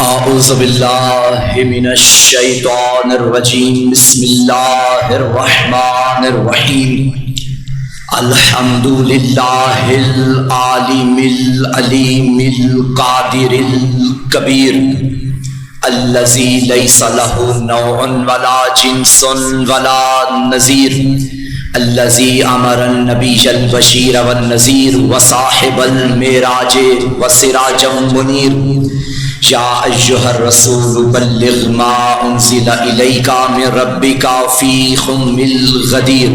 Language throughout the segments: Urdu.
اعوذ باللہ من الشیطان الرجیم بسم اللہ الرحمن الرحیم الحمد للہ العالم العلیم القادر الکبیر الذی لیس لہ نوع ولا جنس ولا نظیر الذی امر النبی البشیر والنذیر وصاحب المعراج وسراجا منیر یا ایھا الرسول بلغ ما انزل الیک من ربک فی ام الغدیر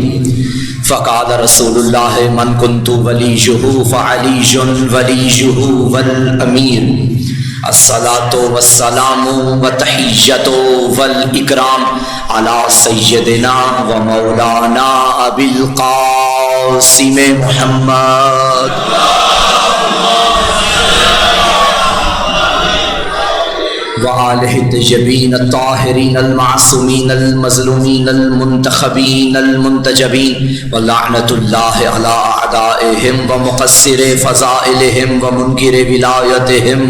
فقال رسول اللہ من کنت ولیہ فعلی ولیہ والامیر الصلاۃ والسلام وتحیۃ والاکرام علی سیدنا و مولانا ابی القاسم محمد وآلہ الطیبین الطاہرین المعصومین المظلومین المنتخبین المنتجبین ولعنۃ اللہ علی اعدائہم ومقصر فضائلہم ومنکر ولایتہم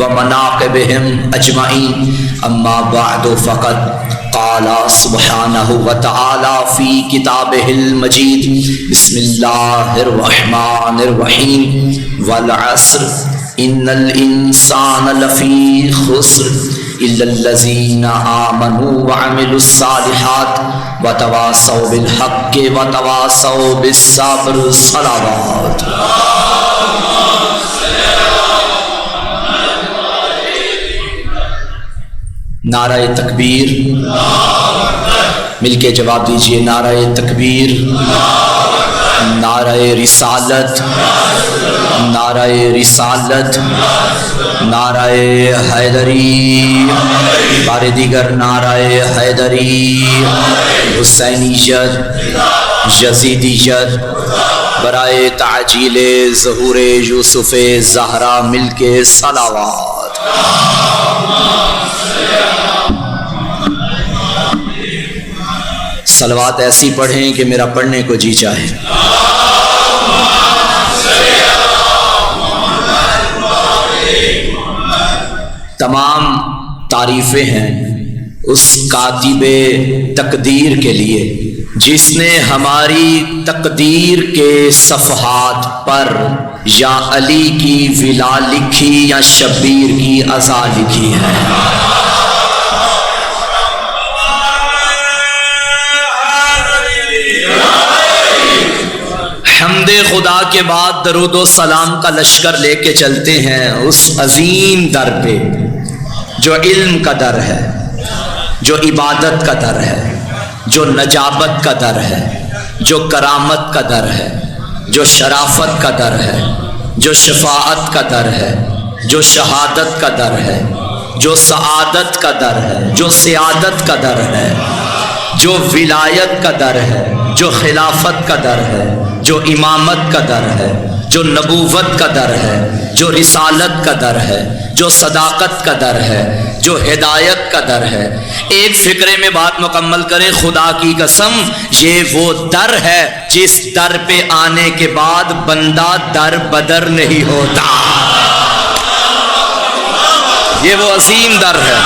ومناقبہم اجمعین اما بعد فقد قال سبحانہ وتعالی فی کتابہ المجید بسم اللہ الرحمن الرحیم والعصر ان الانسان لفی خسر الا الذین آمنوا وعملوا الصالحات وتواصوا بالحق وتواصوا بالصبر صلوات نعرہ تکبیر مل کے جواب دیجئے نعرہ تکبیر نعرہ رسالت نعرہ رسالت نعرہ حیدری بار دیگر نعرہ حیدری حسینیت یزیدیت برائے تعجیل ظہور یوسف زہرا مل کے صلوات صلوات ایسی پڑھیں کہ میرا پڑھنے کو جی چاہے تمام تعریفیں ہیں اس کاتب تقدیر کے لیے جس نے ہماری تقدیر کے صفحات پر یا علی کی ولا لکھی یا شبیر کی عزا لکھی ہے حمد خدا کے بعد درود و سلام کا لشکر لے کے چلتے ہیں اس عظیم در پہ جو علم کا در ہے، جو عبادت کا در ہے، جو نجابت کا در ہے، جو کرامت کا در ہے، جو شرافت کا در ہے، جو شفاعت کا در ہے، جو شہادت کا در ہے، جو سعادت کا در ہے، جو سیادت کا در ہے، جو ولایت کا در ہے، جو خلافت کا در ہے، جو امامت کا در ہے، جو نبوت کا در ہے، جو رسالت کا در ہے، جو صداقت کا در ہے، جو ہدایت کا در ہے۔ ایک فقرے میں بات مکمل کریں، خدا کی قسم یہ وہ در ہے جس در پہ آنے کے بعد بندہ در بدر نہیں ہوتا، یہ وہ عظیم در ہے۔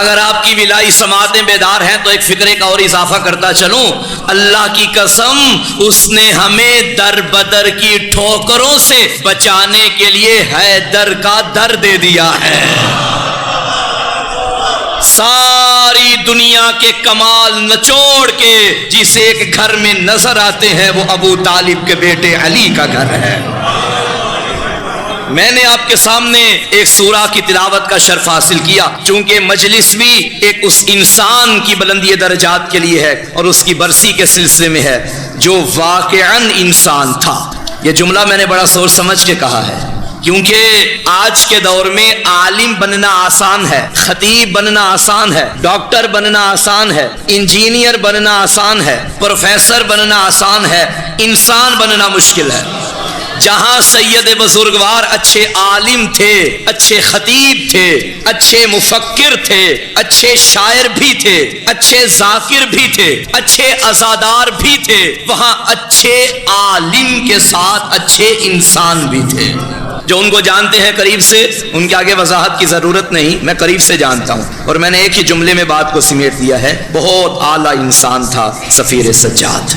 اگر آپ کی ولائی سماعتیں بیدار ہیں تو ایک فکرے کا اور اضافہ کرتا چلوں، اللہ کی قسم اس نے ہمیں در بدر کی ٹھوکروں سے بچانے کے لیے حیدر کا در دے دیا ہے۔ ساری دنیا کے کمال نچوڑ کے جس ایک گھر میں نظر آتے ہیں وہ ابو طالب کے بیٹے علی کا گھر ہے۔ میں نے آپ کے سامنے ایک سورہ کی تلاوت کا شرف حاصل کیا، چونکہ مجلس بھی ایک اس انسان کی بلندی درجات کے لیے ہے اور اس کی برسی کے سلسلے میں ہے جو واقعاً انسان تھا۔ یہ جملہ میں نے بڑا سوچ سمجھ کے کہا ہے، کیونکہ آج کے دور میں عالم بننا آسان ہے، خطیب بننا آسان ہے، ڈاکٹر بننا آسان ہے، انجینئر بننا آسان ہے، پروفیسر بننا آسان ہے، انسان بننا مشکل ہے۔ جہاں سید بزرگوار اچھے عالم تھے، اچھے خطیب تھے، اچھے مفکر تھے، اچھے شاعر بھی تھے، اچھے ذاکر بھی تھے، اچھے عزادار بھی تھے، وہاں اچھے عالم کے ساتھ اچھے انسان بھی تھے جو ان کو جانتے ہیں قریب سے، ان کے آگے وضاحت کی ضرورت نہیں، میں قریب سے جانتا ہوں اور میں نے ایک ہی جملے میں بات کو سمیٹ دیا ہے، بہت اعلیٰ انسان تھا سفیر سجاد۔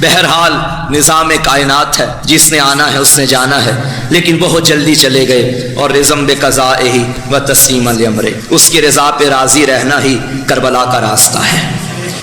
بہرحال نظام کائنات ہے، جس نے آنا ہے اس نے جانا ہے، لیکن بہت جلدی چلے گئے اور رضم بقضائہ و تسلیم لامرہ، اس کی رضا پہ راضی رہنا ہی کربلا کا راستہ ہے۔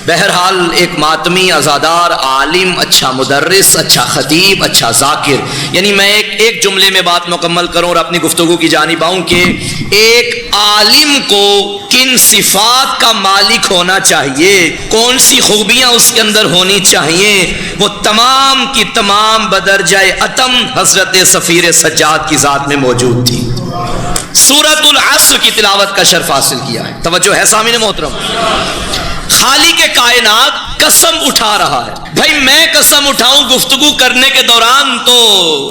بہرحال ایک ماتمی، عزادار، عالم، اچھا مدرس، اچھا خطیب، اچھا ذاکر، یعنی میں ایک جملے میں بات مکمل کروں اور اپنی گفتگو کی جانب آؤں کہ ایک عالم کو کن صفات کا مالک ہونا چاہیے، کون سی خوبیاں اس کے اندر ہونی چاہیے، وہ تمام کی تمام بدرجہ اتم حضرت سفیر سجاد کی ذات میں موجود تھی۔ سورۃ العصر کی تلاوت کا شرف حاصل کیا ہے، توجہ ہے سامعین محترم۔ خالق کائنات قسم اٹھا رہا ہے، بھائی میں قسم اٹھاؤں گفتگو کرنے کے دوران تو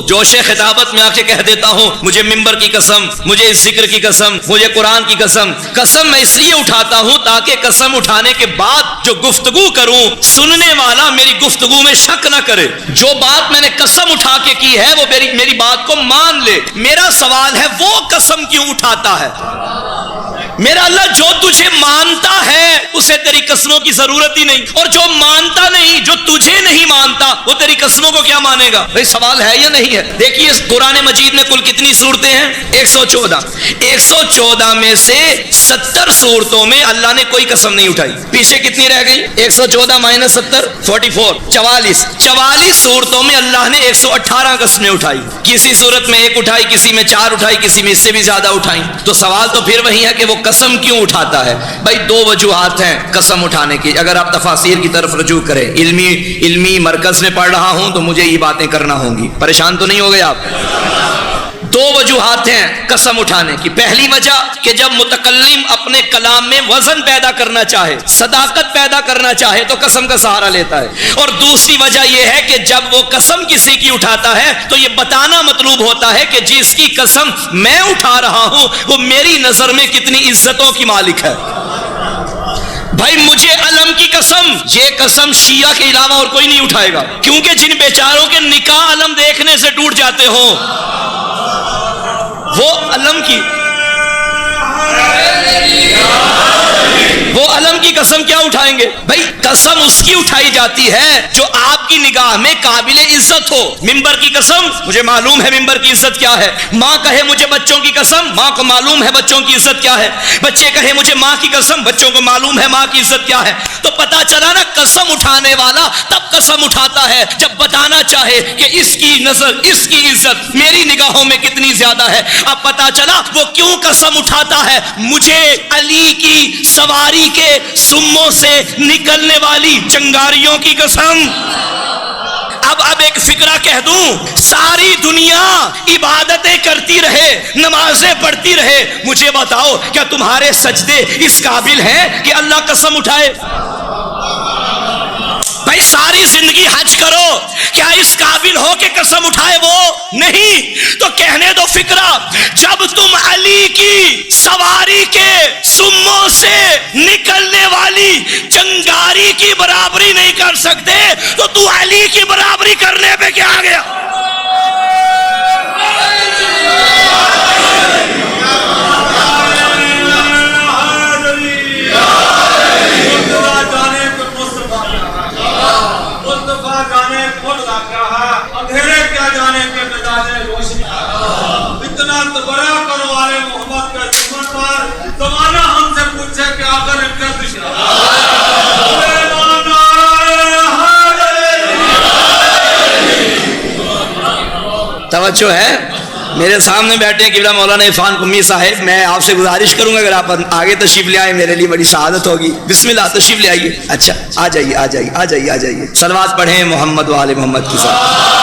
جوش خطابت میں آ کے کہہ دیتا ہوں مجھے ممبر کی قسم، مجھے اس ذکر کی قسم، مجھے قرآن کی قسم۔ قسم میں اس لیے اٹھاتا ہوں تاکہ قسم اٹھانے کے بعد جو گفتگو کروں سننے والا میری گفتگو میں شک نہ کرے، جو بات میں نے قسم اٹھا کے کی ہے وہ میری بات کو مان لے۔ میرا سوال ہے وہ قسم کیوں اٹھاتا ہے؟ میرا اللہ جو تجھے مانتا ہے اسے تیری قسموں کی ضرورت ہی نہیں، اور جو مانتا نہیں، جو تجھے نہیں مانتا وہ تیری قسموں کو کیا مانے گا؟ بھائی سوال ہے یا نہیں ہے؟ دیکھیے اس قرآن مجید میں کل کتنی صورتیں ہیں؟ 114۔ 114 میں سے 70 صورتوں میں اللہ نے کوئی قسم نہیں اٹھائی، پیچھے کتنی رہ گئی؟ 114 مائنس 70 44 44 44 صورتوں میں اللہ نے 118 قسمیں اٹھائی، کسی صورت میں ایک اٹھائی، کسی میں 4 اٹھائی، کسی میں اس سے بھی زیادہ اٹھائی۔ تو سوال تو پھر وہی ہے کہ وہ قسم کیوں اٹھاتا ہے؟ بھائی دو وجوہات ہیں قسم اٹھانے کی، اگر آپ تفاسیر کی طرف رجوع کریں، علمی مرکز میں پڑھ رہا ہوں تو مجھے یہ باتیں کرنا ہوں گی، پریشان تو نہیں ہو گئے آپ؟ دو وجوہات ہیں قسم اٹھانے کی۔ پہلی وجہ کہ جب متکلم اپنے کلام میں وزن پیدا کرنا چاہے، صداقت پیدا کرنا چاہے تو قسم کا سہارا لیتا ہے، اور دوسری وجہ یہ ہے کہ جب وہ قسم کسی کی اٹھاتا ہے تو یہ بتانا مطلوب ہوتا ہے کہ جس کی قسم میں اٹھا رہا ہوں وہ میری نظر میں کتنی عزتوں کی مالک ہے۔ بھائی مجھے علم کی قسم، یہ قسم شیعہ کے علاوہ اور کوئی نہیں اٹھائے گا، کیونکہ جن بیچاروں کے نکاح علم دیکھنے سے ٹوٹ جاتے ہوں وہ علم کی قسم کیا اٹھائیں گے؟ بھائی قسم اس کی اٹھائی جاتی ہے جو آپ کی نگاہ میں قابل عزت ہو۔ ممبر کی قسم، مجھے معلوم ہے ممبر کی عزت کیا ہے۔ ماں کہے مجھے بچوں کی قسم، ماں کو معلوم ہے بچوں کی عزت کیا ہے۔ بچے کہے مجھے ماں کی قسم، بچوں کو معلوم ہے ماں کی عزت کیا ہے۔ تو پتا چلا نا قسم اٹھانے والا تب قسم اٹھاتا ہے جب بتانا چاہے کہ اس کی نظر، اس کی عزت میری نگاہوں میں کتنی زیادہ ہے۔ اب پتا چلا وہ کیوں قسم اٹھاتا ہے، مجھے علی کی سواری کے سموں سے نکلنے والی چنگاریوں کی قسم۔ اب ایک فکرہ کہہ دوں، ساری دنیا عبادتیں کرتی رہے، نمازیں پڑھتی رہے، مجھے بتاؤ کیا تمہارے سجدے اس قابل ہیں کہ اللہ قسم اٹھائے؟ بھائی ساری زندگی حج کرو، کیا اس قابل ہو کہ قسم اٹھائے؟ وہ نہیں۔ تو کہنے دو فکرہ، جب تم علی کی سواری کے سموں سے نکلنے والی چنگاری کی برابری نہیں کر سکتے تو تو علی کی برابری کرنے پہ کیا آ گیا؟ اتنا بڑا کروانے محمد کا دشمن پر زمانہ ہم سے پوچھے کہ آخر ان کا دشمن توجہ ہے؟ میرے سامنے بیٹھے قبلہ مولانا عرفان قمی صاحب، میں آپ سے گزارش کروں گا اگر آپ آگے تشریف لے آئیں میرے لیے بڑی سعادت ہوگی۔ بسم اللہ تشریف لے آئیے۔ اچھا آ جائیے آ جائیے آ جائیے آ جائیے، صلوات پڑھیں محمد و آل محمد کے ساتھ۔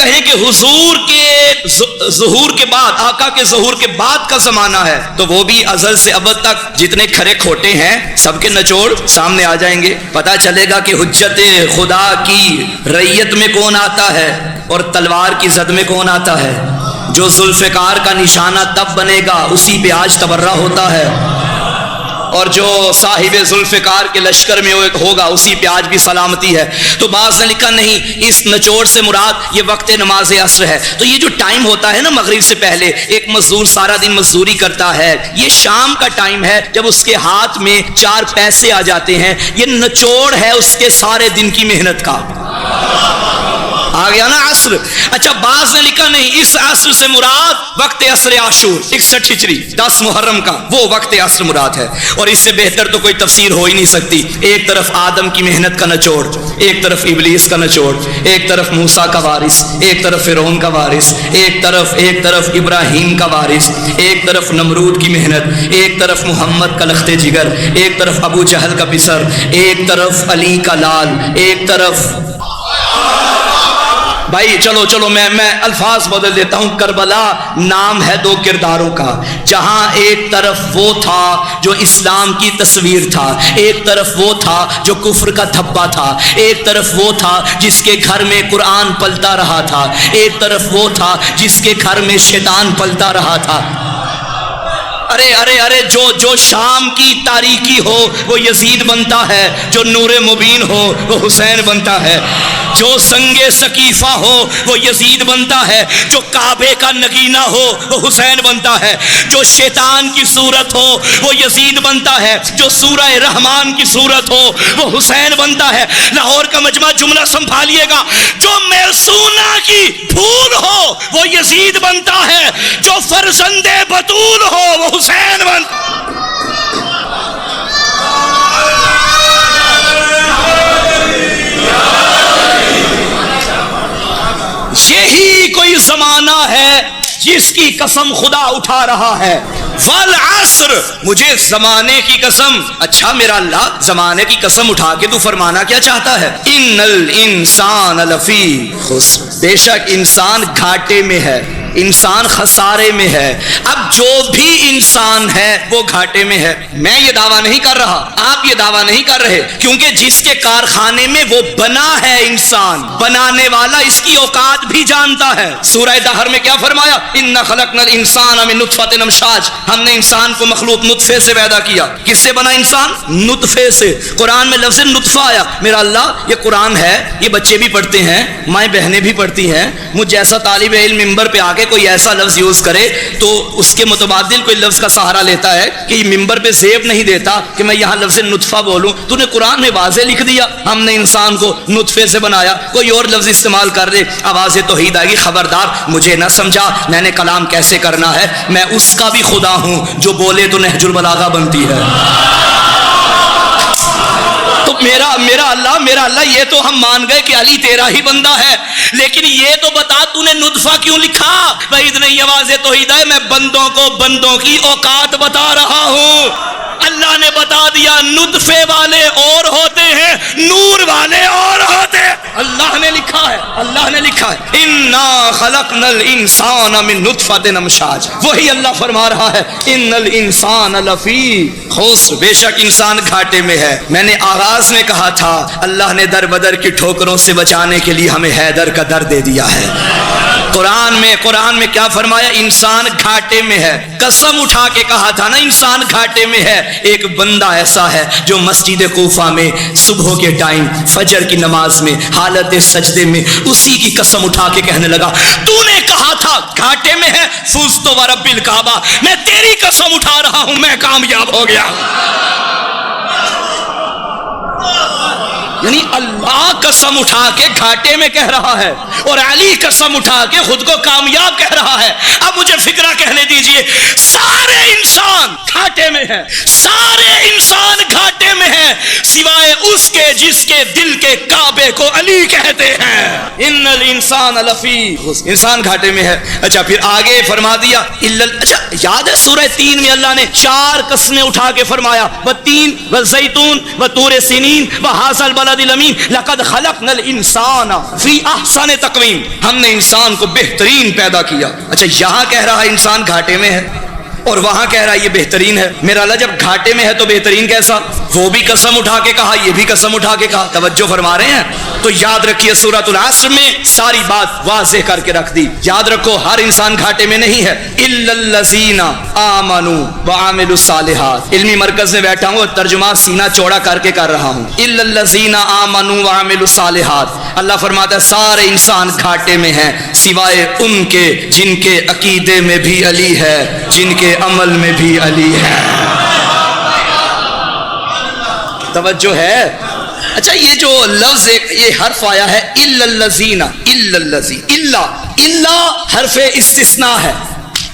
کہیں کہ حضور کے ظہور کے بعد، آقا کے ظہور کے بعد کا زمانہ ہے، تو وہ بھی ازل سے ابد تک جتنے کھرے کھوٹے ہیں سب کے نچوڑ سامنے آ جائیں گے. پتہ چلے گا کہ حجت خدا کی رعیت میں کون آتا ہے اور تلوار کی زد میں کون آتا ہے. جو ذوالفقار کا نشانہ تب بنے گا اسی پہ آج تبرہ ہوتا ہے، اور جو صاحب ذوالفقار کے لشکر میں ہوگا اسی پہ آج بھی سلامتی ہے. تو بعض نے لکھا نہیں، اس نچوڑ سے مراد یہ وقت نماز عصر ہے. تو یہ جو ٹائم ہوتا ہے نا مغرب سے پہلے، ایک مزدور سارا دن مزدوری کرتا ہے، یہ شام کا ٹائم ہے جب اس کے ہاتھ میں 4 پیسے آ جاتے ہیں. یہ نچوڑ ہے اس کے سارے دن کی محنت کا. آ گیا نا عصر. اچھا بعض نے لکھا نہیں، اس عصر سے مراد وقت عصر عاشور 61 ہجری 10 محرم کا وہ وقت عصر مراد ہے. اور اس سے بہتر تو کوئی تفسیر ہو ہی نہیں سکتی. ایک طرف آدم کی محنت کا نچوڑ، ایک طرف ابلیس کا نچوڑ، ایک طرف موسیٰ کا وارث، ایک طرف فرعون کا وارث، ایک طرف ابراہیم کا وارث، ایک طرف نمرود کی محنت، ایک طرف محمد کا لخت جگر، ایک طرف ابو جہل کا پسر، ایک طرف علی کا لال، ایک طرف بھائی چلو میں الفاظ بدل دیتا ہوں. کربلا نام ہے 2 کرداروں کا، جہاں ایک طرف وہ تھا جو اسلام کی تصویر تھا، ایک طرف وہ تھا جو کفر کا دھبا تھا، ایک طرف وہ تھا جس کے گھر میں قرآن پلتا رہا تھا، ایک طرف وہ تھا جس کے گھر میں شیطان پلتا رہا تھا. ارے جو شام کی تاریکی ہو وہ یزید بنتا ہے، جو نور مبین ہو وہ حسین بنتا ہے، جو سنگ سقیفہ ہو وہ یزید بنتا ہے، جو کعبے کا نگینہ ہو وہ حسین بنتا ہے، جو شیطان کی صورت ہو وہ یزید بنتا ہے، جو سورہ رحمان کی صورت ہو وہ حسین بنتا ہے. لاہور کا مجمع جملہ سنبھالیے گا، جو میسونہ کی پھول ہو وہ یزید بنتا ہے، جو فرزند بطول ہو وہ حسین بنتا ہے. یہی کوئی زمانہ ہے جس کی قسم خدا اٹھا رہا ہے. والعصر، مجھے زمانے کی قسم. اچھا میرا اللہ زمانے کی قسم اٹھا کے تو فرمانا کیا چاہتا ہے؟ ان الانسان لفی خسر، بے شک انسان گھاٹے میں ہے، انسان خسارے میں ہے. اب جو بھی انسان ہے وہ گھاٹے میں ہے. میں یہ دعویٰ نہیں کر رہا، آپ یہ دعویٰ نہیں کر رہے، کیونکہ جس کے کارخانے میں وہ بنا ہے انسان، بنانے والا اس کی اوقات بھی جانتا ہے. سورہ دہر میں کیا فرمایا؟ انا خلقنا الانسان من نطفۃ امشاج، ہم نے انسان کو مخلوق نطفے سے پیدا کیا. کس سے بنا انسان؟ نطفے سے. قرآن میں لفظ نطفہ آیا. میرا اللہ یہ قرآن ہے، یہ بچے بھی پڑھتے ہیں، مائیں بہنیں بھی پڑھتی ہیں. مجھ جیسا طالب علم ممبر پہ آ کے کوئی ایسا لفظ یوز کرے تو اس کے متبادل کوئی لفظ کا سہارا لیتا ہے کہ یہ ممبر پہ زیب نہیں دیتا کہ میں یہاں لفظ نطفہ بولوں. تو نے قرآن میں واضح لکھ دیا ہم نے انسان کو نطفے سے بنایا. کوئی اور لفظ استعمال کر دے آواز توحید آئے گی. خبردار، مجھے نہ سمجھا میں نے کلام کیسے کرنا ہے. میں اس کا بھی خدا ہوں جو بولے تو نہج البلاغہ بنتی ہے. تو میرا اللہ یہ تو ہم مان گئے کہ علی تیرا ہی بندہ ہے، لیکن یہ تو بتا تو نے نطفہ کیوں لکھا؟ بھائی اتنے ہی آواز توحید ہے. میں بندوں کو بندوں کی اوقات بتا رہا ہوں. اللہ نے بتا دیا نطفے والے اور ہوتے ہیں، نور والے اور ہوتے ہیں. اللہ نے لکھا ہے انا خلقنا الانسان من نطفۃ امشاج. وہی اللہ فرما رہا ہے ان الانسان لفی خسر، بے شک انسان گھاٹے میں ہے. میں نے آغاز میں کہا تھا اللہ نے در بدر کی ٹھوکروں سے بچانے کے لیے ہمیں حیدر کا در دے دیا ہے. قرآن میں کیا فرمایا؟ انسان گھاٹے میں ہے. قسم اٹھا کے کہا تھا نا انسان گھاٹے میں ہے. ایک بندہ ایسا ہے جو مسجد کوفہ میں صبح کے ٹائم فجر کی نماز میں حالت سجدے میں اسی کی قسم اٹھا کے کہنے لگا تو نے کہا تھا گھاٹے میں ہے، فزت ورب الکعبہ، میں تیری قسم اٹھا رہا ہوں میں کامیاب ہو گیا. یعنی اللہ قسم اٹھا کے گھاٹے میں کہہ رہا ہے اور علی قسم اٹھا کے خود کو کامیاب کہہ رہا ہے. اب مجھے فکرہ کہنے دیجئے، سارے انسان گھاٹے میں ہیں، سارے انسان گھاٹے میں ہیں سوائے اس کے جس کے دل کے کعبے کو علی کہتے ہیں. ان الانسان لفی خسر، انسان گھاٹے میں ہے. اچھا پھر آگے فرما دیا اچھا یاد ہے سورہ 3 میں اللہ نے 4 قسمیں اٹھا کے فرمایا، والتین والزیتون وطور سینین وہذا البلد الامین لقد خلقنا الانسان فی احسن تقویم، ہم نے انسان کو بہترین پیدا کیا. اچھا یہاں کہہ رہا ہے انسان گھاٹے میں ہے اور وہاں کہہ رہا ہے یہ بہترین ہے. میرا اللہ جب گھاٹے میں ہے تو بہترین کیسا؟ وہ بھی قسم اٹھا کے کہا، یہ بھی قسم اٹھا کے کہا. توجہ فرما رہے ہیں؟ تو یاد رکھیے سورۃ العصر میں ساری بات واضح کر کے رکھ دی. یاد رکھو ہر انسان گھاٹے میں نہیں ہے. الا الذین آمنوا وعملوا الصالحات. علمی مرکز میں بیٹھا ہوں اور ترجمہ سینہ چوڑا کر کے کر رہا ہوں. الا الذین آمنوا وعملوا الصالحات. اللہ فرماتا ہے سارے انسان گھاٹے میں ہیں سوائے ان کے جن کے عقیدے میں بھی علی ہے، جن کے عمل میں بھی علی ہے. توجہ ہے؟ اچھا یہ جو لفظ یہ حرف آیا ہے الا الذین، الا الذین، الا حرف استثناء ہے.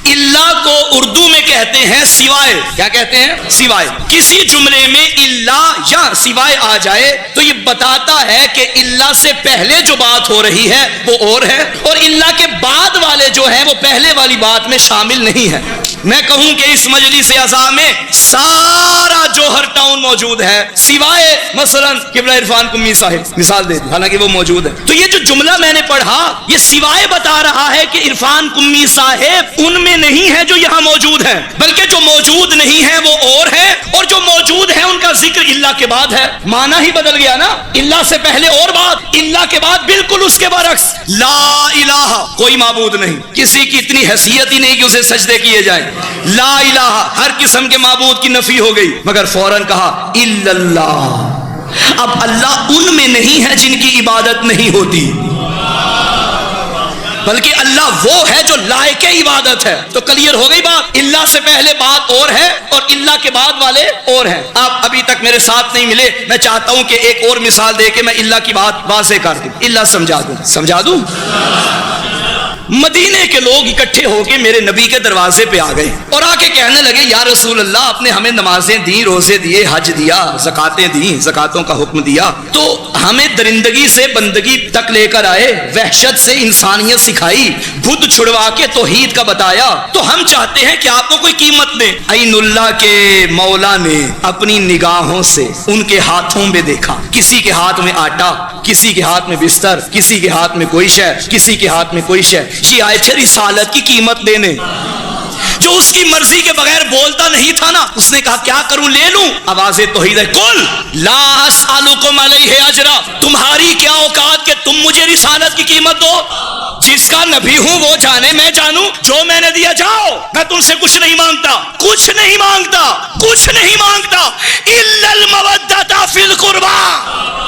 اللہ کو اردو میں کہتے ہیں سوائے. کیا کہتے ہیں؟ سوائے. کسی جملے میں اللہ یا سوائے آ جائے تو یہ بتاتا ہے کہ اللہ سے پہلے جو بات ہو رہی ہے وہ اور ہے، اور اللہ کے بعد والے جو ہیں وہ پہلے والی بات میں شامل نہیں ہے. میں کہوں کہ اس مجلس اعزاز میں سارا جوہر ٹاؤن موجود ہے سوائے مثلا قبلہ عرفان قمی صاحب، مثال دے دی، حالانکہ وہ موجود ہے. تو یہ جو جملہ میں نے پڑھا یہ سوائے بتا رہا ہے کہ عرفان قمی صاحب ان میں نہیں ہے جو یہاں موجود ہیں، بلکہ جو موجود نہیں ہے وہ اور ہے، اور جو موجود ہے ان کا ذکر اللہ کے بعد ہے. معنی ہی بدل گیا نا. اللہ سے پہلے اور بات، اللہ کے بعد بالکل اس کے برعکس. لا الہ، کوئی معبود نہیں، کسی کی اتنی حیثیت ہی نہیں کہ اسے سجدے کیے جائیں. لا الہ، ہر قسم کے معبود کی نفی ہو گئی، مگر فوراً کہا الا اللہ. اب اللہ ان میں نہیں ہے جن کی عبادت نہیں ہوتی، بلکہ اللہ وہ ہے جو لائق عبادت ہے. تو کلیئر ہو گئی بات. اللہ سے پہلے بات اور ہے اور اللہ کے بعد والے اور ہیں. آپ ابھی تک میرے ساتھ نہیں ملے، میں چاہتا ہوں کہ ایک اور مثال دے کے میں اللہ کی بات واضح کر دوں، اللہ سمجھا دوں. مدینے کے لوگ اکٹھے ہو کے میرے نبی کے دروازے پہ آ گئے اور آ کے کہنے لگے یا رسول اللہ آپ نے ہمیں نمازیں دی، روزے دیے، حج دیا، زکاتیں دی، زکاتوں کا حکم دیا، تو ہمیں درندگی سے بندگی تک لے کر آئے، وحشت سے انسانیت سکھائی، بت چھڑوا کے توحید کا بتایا، تو ہم چاہتے ہیں کہ آپ کو کوئی قیمت دیں. عین اللہ کے مولا نے اپنی نگاہوں سے ان کے ہاتھوں میں دیکھا، کسی کے ہاتھ میں آٹا، کسی کے ہاتھ میں بستر، کسی کے ہاتھ میں کوئی شے، کسی کے ہاتھ میں کوئی شے. یہ آئے تھے رسالت کی قیمت دینے. جو اس کی مرضی کے بغیر بولتا نہیں تھا نا، اس نے کہا کیا کروں، لے لوں. آواز توحید ہے، قل لا اسالکم علیہ اجرا. تمہاری کیا اوقات کہ تم مجھے رسالت کی قیمت دو؟ جس کا نبی ہوں وہ جانے، میں جانوں. جو میں نے دیا جاؤ، میں تم سے کچھ نہیں مانگتا، کچھ نہیں مانگتا، کچھ نہیں مانگتا الا المودۃ فی القربى.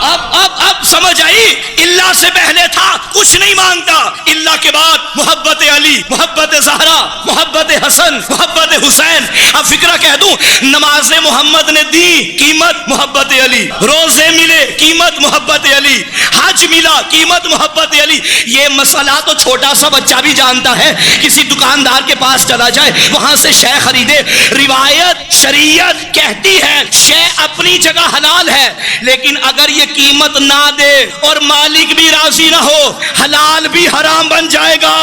اب سمجھ آئی؟ اللہ سے پہلے تھا کچھ نہیں مانگتا، اللہ کے بعد محبت علی، محبت زہرا، محبت حسن، محبت حسین. اب فکرہ کہہ دوں، نماز محمد نے دی، قیمت محبت علی، روزے ملے، قیمت محبت علی، حج ملا، قیمت محبت علی. یہ مسئلہ تو چھوٹا سا بچہ بھی جانتا ہے. کسی دکاندار کے پاس چلا جائے، وہاں سے شے خریدے. روایت شریعت کہتی ہے شے اپنی جگہ حلال ہے، لیکن اگر یہ قیمت نہ دے اور مالک بھی راضی نہ ہو، حلال بھی حرام بن جائے گا،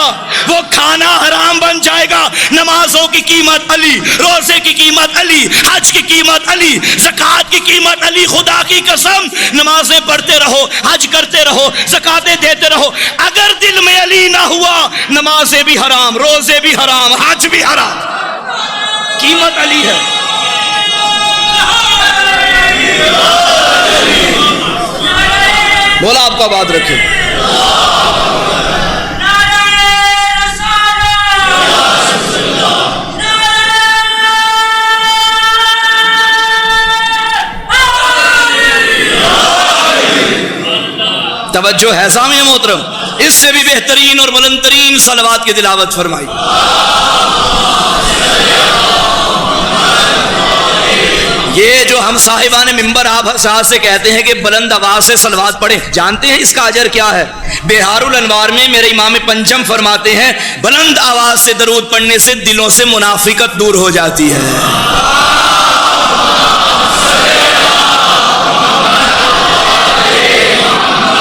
وہ کھانا حرام بن جائے گا. نمازوں کی قیمت علی، روزے کی قیمت علی، حج کی قیمت علی، زکات کی قیمت علی. خدا کی قسم نمازیں پڑھتے رہو، حج کرتے رہو، زکاتیں دیتے رہو، اگر دل میں علی نہ ہوا نمازیں بھی حرام، روزے بھی حرام، حج بھی حرام. قیمت علی ہے. بولا آپ کا بات رکھے. توجہ ہے سامع محترم، اس سے بھی بہترین اور بلند ترین صلوات کی تلاوت فرمائی. یہ جو ہم صاحبان ممبر آپ ہر ساتھ سے کہتے ہیں کہ بلند آواز سے صلوات پڑھیں، جانتے ہیں اس کا اجر کیا ہے؟ بہار الانوار میں میرے امام پنجم فرماتے ہیں بلند آواز سے درود پڑھنے سے دلوں سے منافقت دور ہو جاتی ہے.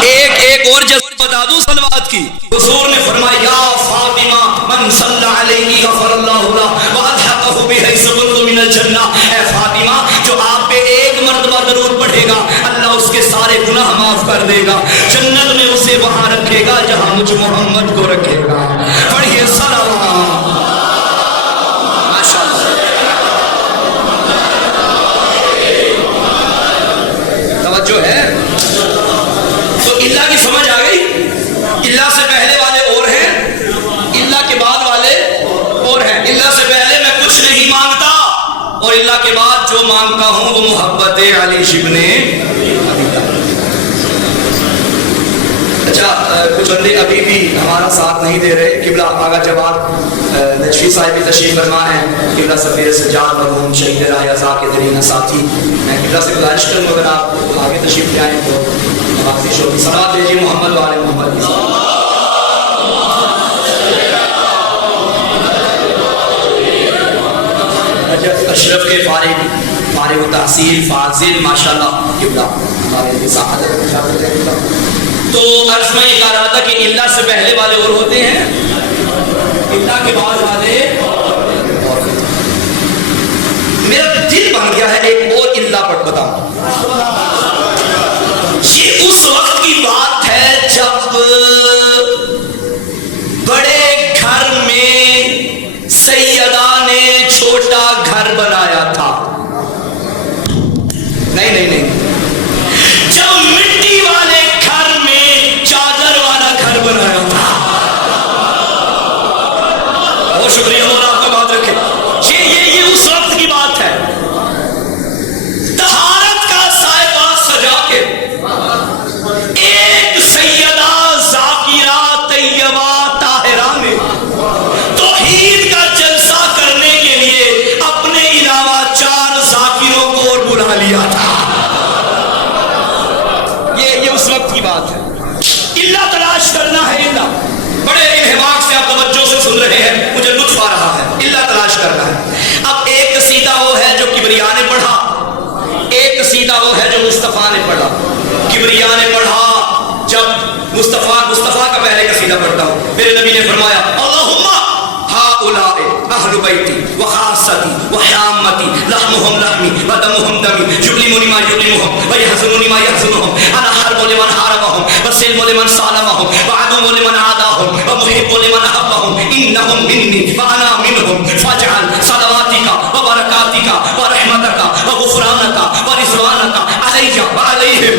ایک اور جذب بتا دوں صلوات کی. حضور نے فرمایا یا فاطمہ من صلی علیہ غفر اللہ لہ وادحقہ بحیث قلت من الجنہ. اے فاطمہ جو آپ پہ ایک مرتبہ درود پڑھے گا اللہ اس کے سارے گناہ معاف کر دے گا. اسے وہاں رکھے گا جہاں مجھ محمد کو رکھے گا. پڑھیے صلوات. ماشاءاللہ. توجہ ہے. تو اللہ کی سمجھ آ گئی. اللہ سے پہلے والے اور ہیں, اللہ کے بعد والے اور ہیں. اللہ سے پہلے میں کچھ نہیں مانگتا, اور اللہ کے بعد جو مانگتا ہوں وہ محبت علی شبن. اچھا, کچھ بندے ابھی بھی ہمارا ساتھ نہیں دے رہے. قبلہ آگا جواد نجفی صاحب تشریف فرما ہیں. قبلہ سفیر سجاد مرحوم شہید راہ ازا کے ترین ساتھی. میں قبلہ سے گزارش کروں اگر آپ آگے تشریف لے آئیں تو نوازش ہوگی. صلوات بھیجیے محمد والے محمد. اشرف کے فارغ التحصیل فاضل ماشاءاللہ قبلہ ہمارے ساتھ. تو عرض میں یہ کہہ رہا تھا کہ اللہ سے پہلے والے اور ہوتے ہیں, اللہ کے بعد والے اور. میرا دل بن گیا ہے ایک اور اللہ پڑھ بتاؤں. یہ اس وقت کی بات ہے جب بڑے گھر میں سیدہ نے چھوٹا گھر بنایا تھا. نہیں, جب مٹی والے گھر میں چادر والا گھر بنایا تھا. بہت شکریہ, اور آپ کا بات رکھے. یہ اس وقت کی بات ہے. طہارت کا صائبہ سجا کے ایک سیدہ ذاکرہ طیبہ طاہرہ نے توحید کا جلسہ کرنے کے لیے اپنے علاوہ 4 ذاکروں کو اور بلا لیا تھا. یہ اس وقت کی بات ہے. اللہ تلاش کرنا ہے. اللہ بڑے انہماک سے آپ توجہ سے سن رہے ہیں, مجھے لطف آ رہا ہے. اللہ تلاش کرنا ہے. اب ایک قصیدہ وہ ہے جو کبریا نے پڑھا, ایک قصیدہ وہ ہے جو مصطفیٰ نے پڑھا. کبریا نے پڑھا جب مصطفیٰ کا پہلے قصیدہ پڑھتا ہوں. میرے نبی نے فرمایا اللہم ہؤلاء اہل بیتی وخاصتی وحامتی لحمہم لحمی ودمہم دمی یؤلمنی ما یؤلمہم ویحزننی ما یحزنہم انا حرب لمن حاربہم وسلم لمن سالمہم وعدو لمن عاداہم ومحب لمن احبہم انہم منی وانا منہم فاجعل صلواتک وبرکاتک ورحمتک وغفرانک ورضوانک علی وعلیہم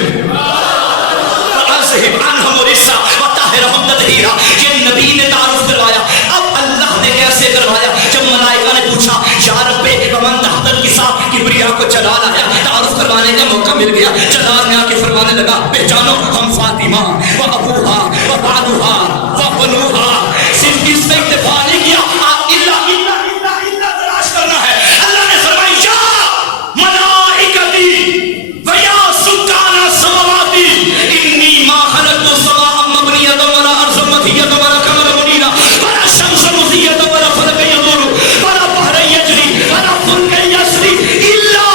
وارزہم عنہم رجسا وطہرہم تطہیرا. یہ نبی نے تعارف کروایا. اب اللہ نے کیسے کروایا؟ جب ملائکہ نے پوچھا یا رب ومن تحت الکساء, کبریا کو جلال آیا, تعارف کروانے کا موقع مل گیا. جلال میں آ کے فرمانے لگا پہچانو ہم فاطمہ و ابوہا و بعدہا و بنوہا. صرف اس میں اکتفا نہیں کیا, اللہ تلاش کرنا ہے. اللہ نے فرمایا یا ملائکتی و یا سکان السماوات انی ما خلقت السماء مبنیۃ ولا ارض مطیۃ ولا قمر منیرا ولا الشمس مضیۃ ولا فلک یدور ولا بحر یجری ولا فلک یسری الا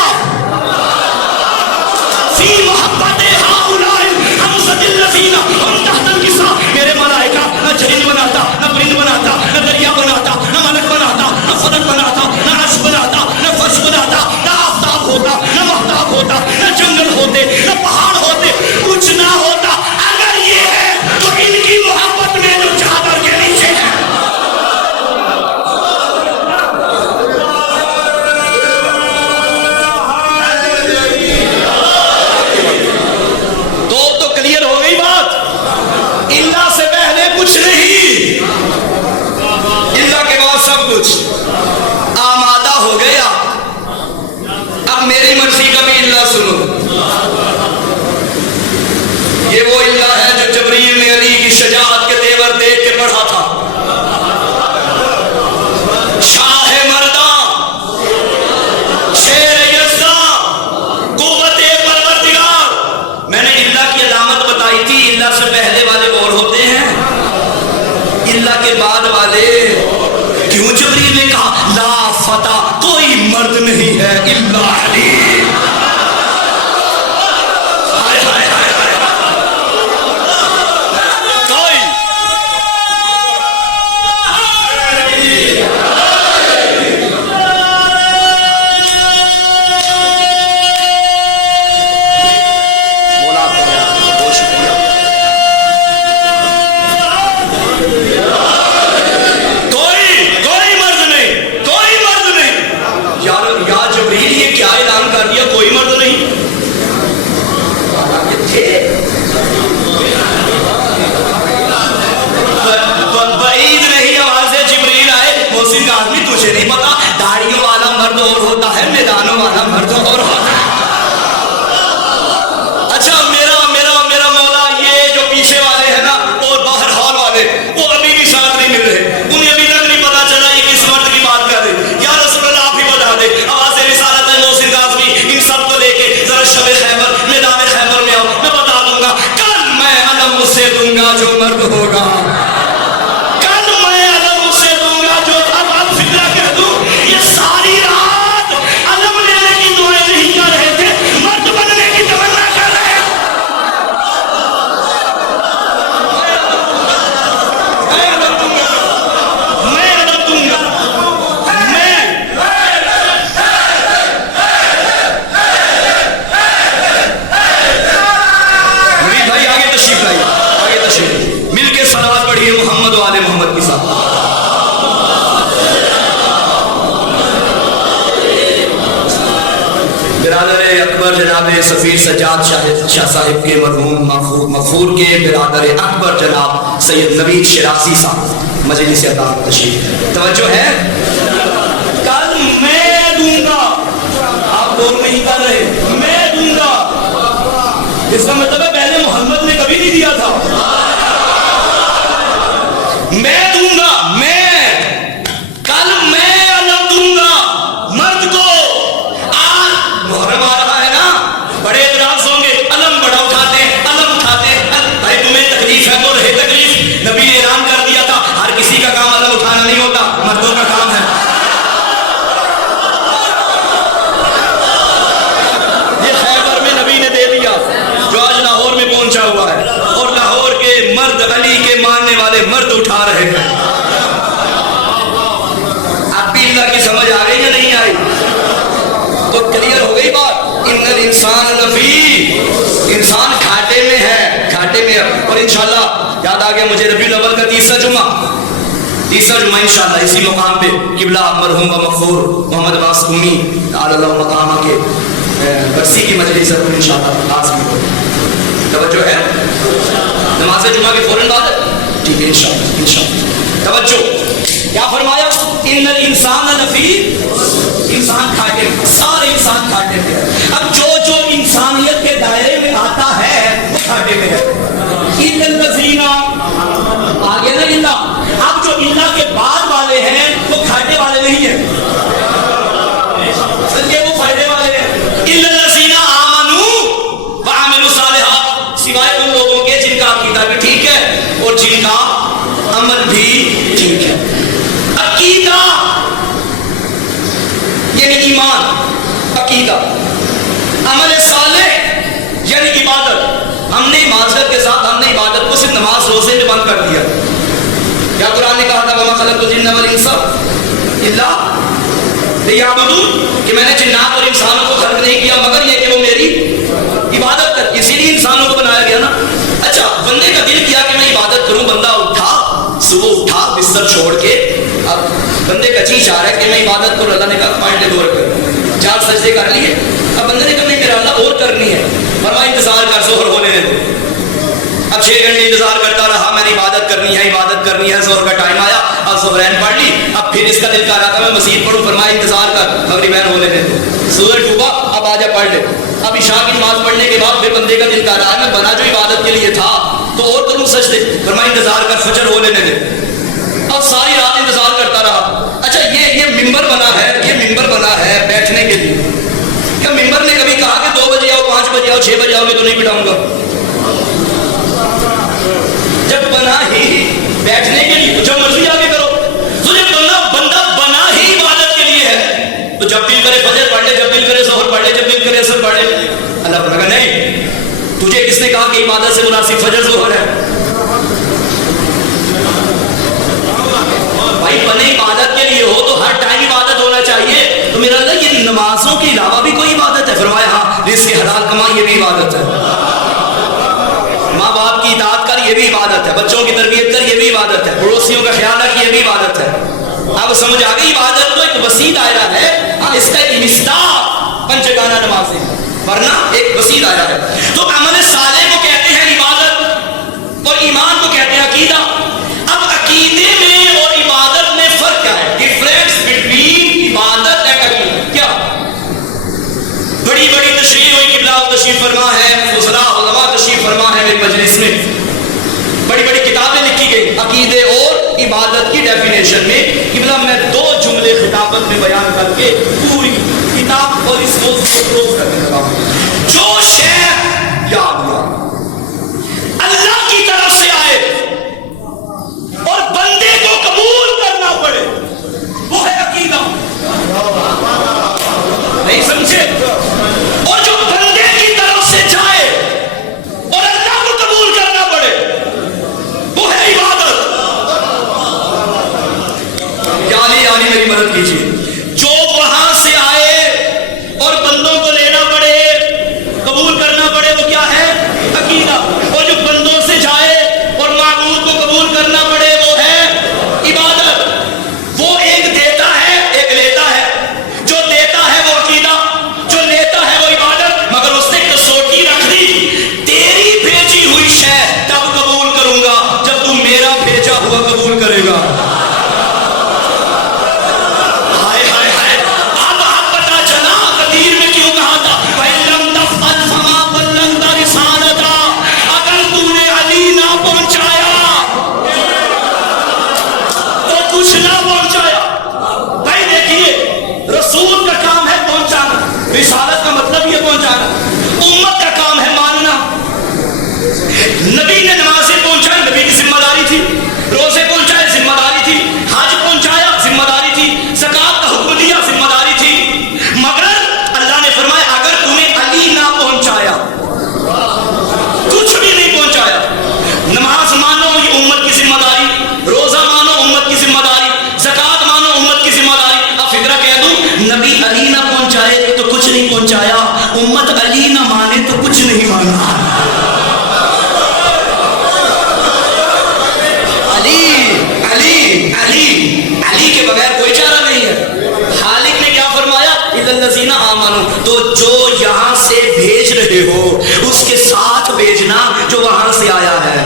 فی محبت ہؤلاء الخمسۃ الذین هم تحت الکساء. میرے ملائکہ نہ جن بناتا, نہ پرند بناتا, نہ دریا بناتا, نہ ملک بناتا, نہ فلک بناتا, نہ عرش بناتا, نہ فرش بناتا, نہ آفتاب ہوتا, نہ مہتاب ہوتا, نہ جنگل ہوتے, نہ پہاڑ ہوتے, کچھ نہ ہوتا. اگر یہ ہے تو ان کی محبت میں جو چادر کے نیچے ہے. تو کلیئر ہو گئی بات. اللہ سے پہلے کچھ نہیں, اللہ کے بعد سب کچھ. آمادہ ہو گیا. اب میری مرضی کا بھی اللہ سنو. یہ وہ اللہ ہے جو جبریل نے علی کی شجاعت کے تیور دیکھ کے پڑھا تھا. شاہ مرداں, شیر یزداں, قوت پروردگار. میں نے اللہ کی علامت بتائی تھی. اللہ سے پہلے والے اور ہوتے ہیں, اللہ کے بعد والے. کیوں جبریل نے کہا لا فتح, کوئی مرد نہیں ہے الا علی. اکبر جناب سفیر سجاد شاہ صاحب کے مرحوم مغفور کے برادر اکبر جناب سید نوید شرازی صاحب مجلس عطا تشریف. توجہ ہے. کل میں دوں گا، آپ دور نہیں کر رہے، میں دوں گا، اس کا مطلب ہے پہلے محمد نے کبھی نہیں دیا تھا. میں دوں گا، میں کل میں علم دوں گا مرد کو. آج محرم آ رہا ہے نا، بڑے اعتراض ہوں گے، علم بڑا اٹھاتے ہیں، علم اٹھاتے ہیں. بھائی تمہیں تکلیف ہے تو رہے تکلیف. نبی نے اعلان کر دیا تھا ہر کسی کا کام علم اٹھانا نہیں ہوتا، مردوں کا کام ہے. یہ خیبر میں نبی نے دے دیا جو آج لاہور میں پہنچا ہوا ہے، اور لاہور کے مرد علی کے ماننے والے مرد اٹھا رہے ہیں. اب بھی اللہ کی سمجھ آ گئی یا نہیں آئی؟ تو کلیئر ہو گئی بات. ان الانسان لفی، انسان کھاٹے میں ہے، کھاٹے میں ہے. اور انشاءاللہ یاد آ گیا مجھے ربیع الاول کا تیسرا جمعہ انشاءاللہ اسی مقام پہ قبلہ مرحوم و مغفور محمد عباس قومی اعلی اللہ مقامہ کے برسی کی مجلس ہے انشاءاللہ. لازمی توجہ ہے. نماز جمعہ کے فوراً بعد ہے، ٹھیک ہے انشاءاللہ. توجہ. کیا فرمایا؟ ان الانسان لفی، انسان کھاٹے میں، سارے انسان کھاٹے میں ہے. اب جو انسانیت کے دائرے میں آتا ہے وہ کھاٹے میں ہے. الا الذین، آگے نا اللہ. اب جو اللہ کے بعد والے ہیں وہ کھاٹے والے نہیں ہیں، وہ فائدے والے ہیں. الا الذین آمنوا وعملوا الصالحات، سوائے ان لوگوں کے جن کا عقیدہ بھی ٹھیک ہے اور جن کا عمل بھی ٹھیک ہے. عقیدہ یعنی ایمان، عقیدہ. عمل صالح یعنی عبادت. ہم نے معذرت کے ساتھ ہم نے عبادت کو صرف نماز روزے میں بند کر دیا. کیا قرآن نے کہا تھا وما خلقت الجن والانس الا لیعبدون، کہ میں نے جنات اور انسانوں کو خلق نہیں کیا مگر یہ کہ وہ میری عبادت کر. اسی لیے انسانوں کو بنایا گیا نا. اچھا، بندے کا دل کیا کہ میں عبادت کروں. بندہ اٹھا، صبح اٹھا بستر چھوڑ کے، اب بندے کا جی چاہ رہا ہے کہ میں عبادت کروں. اللہ نے کہا پانچ دے دور کر، 4 سجدے کر لیے. اب بندے نے کہا نہیں میرا اللہ اور کرنی ہے. فرمایا انتظار کر، ظہر ہونے دے. اب 6 گھنٹے انتظار کرتا رہا، میں نے عبادت کرنی ہے، عبادت کرنی ہے. ظہر کا ٹائم آیا، اب ظہرین پڑھ لی. اب پھر اس کا دل کر رہا تھا میں مزید پڑھوں. فرمایا انتظار کر، مغربین ہونے دے. سورج ڈوبا، اب آجا پڑھ لے. اب عشاء کی نماز پڑھنے کے بعد پھر بندے کا دل کر رہا ہے میں بنا جو عبادت کے لیے تھا تو اور کروں سجدے. فرمایا انتظار کر، فجر ہو لینے دے. اب ساری رات انتظار کرتا رہا. اچھا یہ ممبر بنا ہے، یہ ممبر بنا ہے بیٹھنے کے لیے. کیا ممبر نے کبھی کہا کہ 2 بجے آؤ، 5 بجے آؤ، 6 بجے آؤ گے تو نہیں بٹھاؤں گا؟ جب بنا ہی بیٹھنے کے لیے جب مرضی آگے کرو. تو جب بندہ بنا ہی عبادت کے لیے ہے تو جب دل کرے فجر پڑھ لے، جب دل کرے ظہر پڑھ لے، جب دل کرے عصر پڑھ لے. اللہ فرمایا نہیں، تجھے کس نے کہا کہ عبادت سے مناسب فجر ظہر ہے؟ بھائی بنے عبادت کے لیے ہو تو ہر ٹائم عبادت ہونا چاہیے. تو میرا اللہ یہ نمازوں کے علاوہ بھی کوئی عبادت ہے؟ فرمایا ہاں، رزق حلال کما یہ بھی عبادت ہے. ماں باپ کی اطاعت کر یہ بھی عبادت ہے. بچوں کی تربیت کر یہ بھی عبادت ہے. پڑوسیوں کا خیال رکھ یہ بھی عبادت ہے. اب سمجھ آ گئی عبادت تو ایک وسیع دائرہ ہے. ہاں اس کا ایک مصداق پنجگانہ نمازیں، ورنہ ایک وسیع دائرہ ہے. تو عمل صالح کو کہتے ہیں عبادت اور ایمان کو کہتے ہیں عقیدہ. اب عقیدے میں اور عبادت میں فرق کیا ہے؟ ڈفرینس بٹوین عبادت اینڈ عقیدہ کیا؟ بڑی بڑی تشریح ہوئی، قبلہ تشریف فرما ہے، فضلاء علماء تشریف فرما ہے میری مجلس میں. بڑی بڑی کتابیں لکھی گئی عقیدے اور عبادت کی ڈیفینیشن میں. قبلہ میں 2 جملے خطابت میں بیان کر کے پوری کتاب اور اس موضوع کو کلوز کرنے لگا ہوں. جو شے یاد ہوا اللہ کی طرف سے آئے اور بندے کو قبول کرنا پڑے وہ ہے عقیدہ. نہیں سمجھے؟ اور جو بندے کی طرف سے جائے اور اللہ کو قبول کرنا پڑے وہ ہے عبادت. یعنی میری مدد کیجیے. جو وہاں سے آئے اور بندوں کو لینا پڑے، قبول کرنا پڑے، وہ کیا ہے؟ عقیدہ. اور جو بندوں سے جائے اور معبود کو قبول کرنا پڑے وہ ہے عبادت. وہ ایک دیتا ہے ایک لیتا ہے. جو دیتا ہے وہ عقیدہ، جو لیتا ہے وہ عبادت. علی کے بغیر کوئی چارہ نہیں ہے. خالق نے کیا فرمایا؟ الذین آمنوا. تو جو یہاں سے بھیج رہے ہو اس کے ساتھ بھیجنا جو وہاں سے آیا ہے.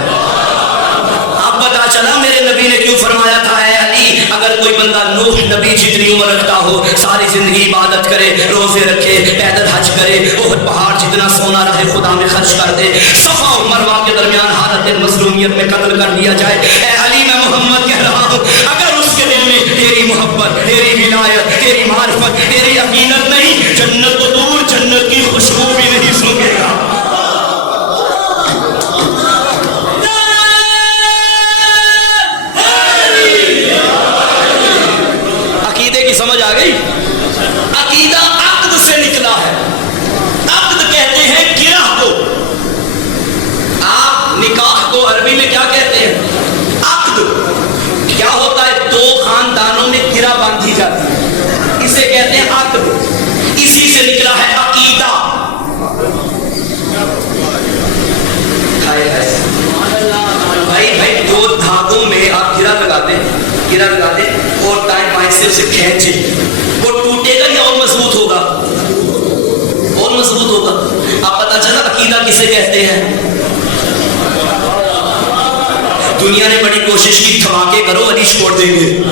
اب پتا چلا میرے نبی نے کیوں فرمایا تھا اے علی اگر کوئی بندہ نوح نبی جتنی عمر رکھتا ہو, ساری زندگی عبادت کرے, روزے رکھے, پیدل حج کرے, احد پہاڑ جتنا سونا رہے خدا میں خرچ کر دے, صفا اور مروہ کے درمیان حالت مظلومیت میں قتل کر دیا جائے, اے علی میں محمد کہہ رہا ہوں اگر اس کے دل میں تیری محبت, تیری ولایت, تیری معرفت, تیری عقیدت نہیں, جنت کو دور جنت کی خوشبو بھی نہیں سونگے گا. سمجھ آ گئی؟ عقیدہ عقد سے نکلا ہے. عقد کہتے ہیں گرہ کو. آپ نکاح کو عربی میں کیا کہتے ہیں؟ عقد. کیا ہوتا ہے؟ دو خاندانوں میں گرہ باندھی جاتی ہے, اسے کہتے ہیں عقد. اسی سے نکلا ہے عقیدہ. بھائی دو دھاگوں میں آپ گرہ لگاتے ہیں, گرہ لگاتے ہیں اور دائیں بائیں سے اسے کھینچے, وہ ٹوٹے گا یا اور مضبوط ہوگا؟ اور مضبوط ہوگا. اب پتا چلا عقیدہ کسے کہتے ہیں. دنیا نے بڑی کوشش کی دھماکے کرو علی چھوڑ دیں گے,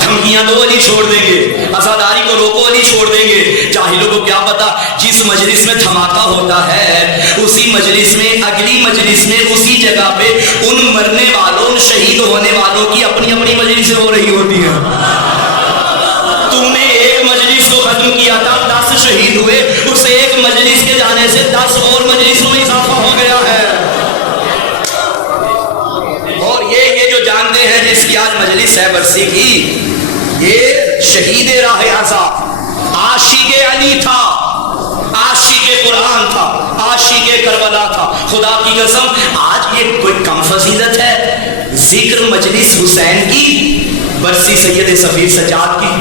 دھمکیاں دو علی چھوڑ دیں گے, عزاداری کو روکو علی چھوڑ دیں گے. جاہلوں کو کیا پتا جس مجلس میں دھماکہ ہوتا ہے اسی مجلس میں اگلی مجلس میں اسی جگہ پہ ان مرنے والوں, ان شہید ہونے والوں کی اپنی اپنی مجلسیں ہو رہی ہوتی ہیں. تو نے ایک مجلس کو ختم کیا تھا, 10 شہید ہوئے, اس ایک مجلس کے جانے سے 10 اور مجلسوں میں اضافہ ہو گیا ہے. اور یہ جو جانتے ہیں جس کی آج مجلس ہے برسی کی, یہ شہید راہ عزا, عاشق علی تھا, عاشق قرآن تھا, عاشق کربلا تھا. خدا کی قسم آج یہ کوئی کم فضیلت ہے ذکر مجلس حسین کی, برسی سید صفیر سجاد کی.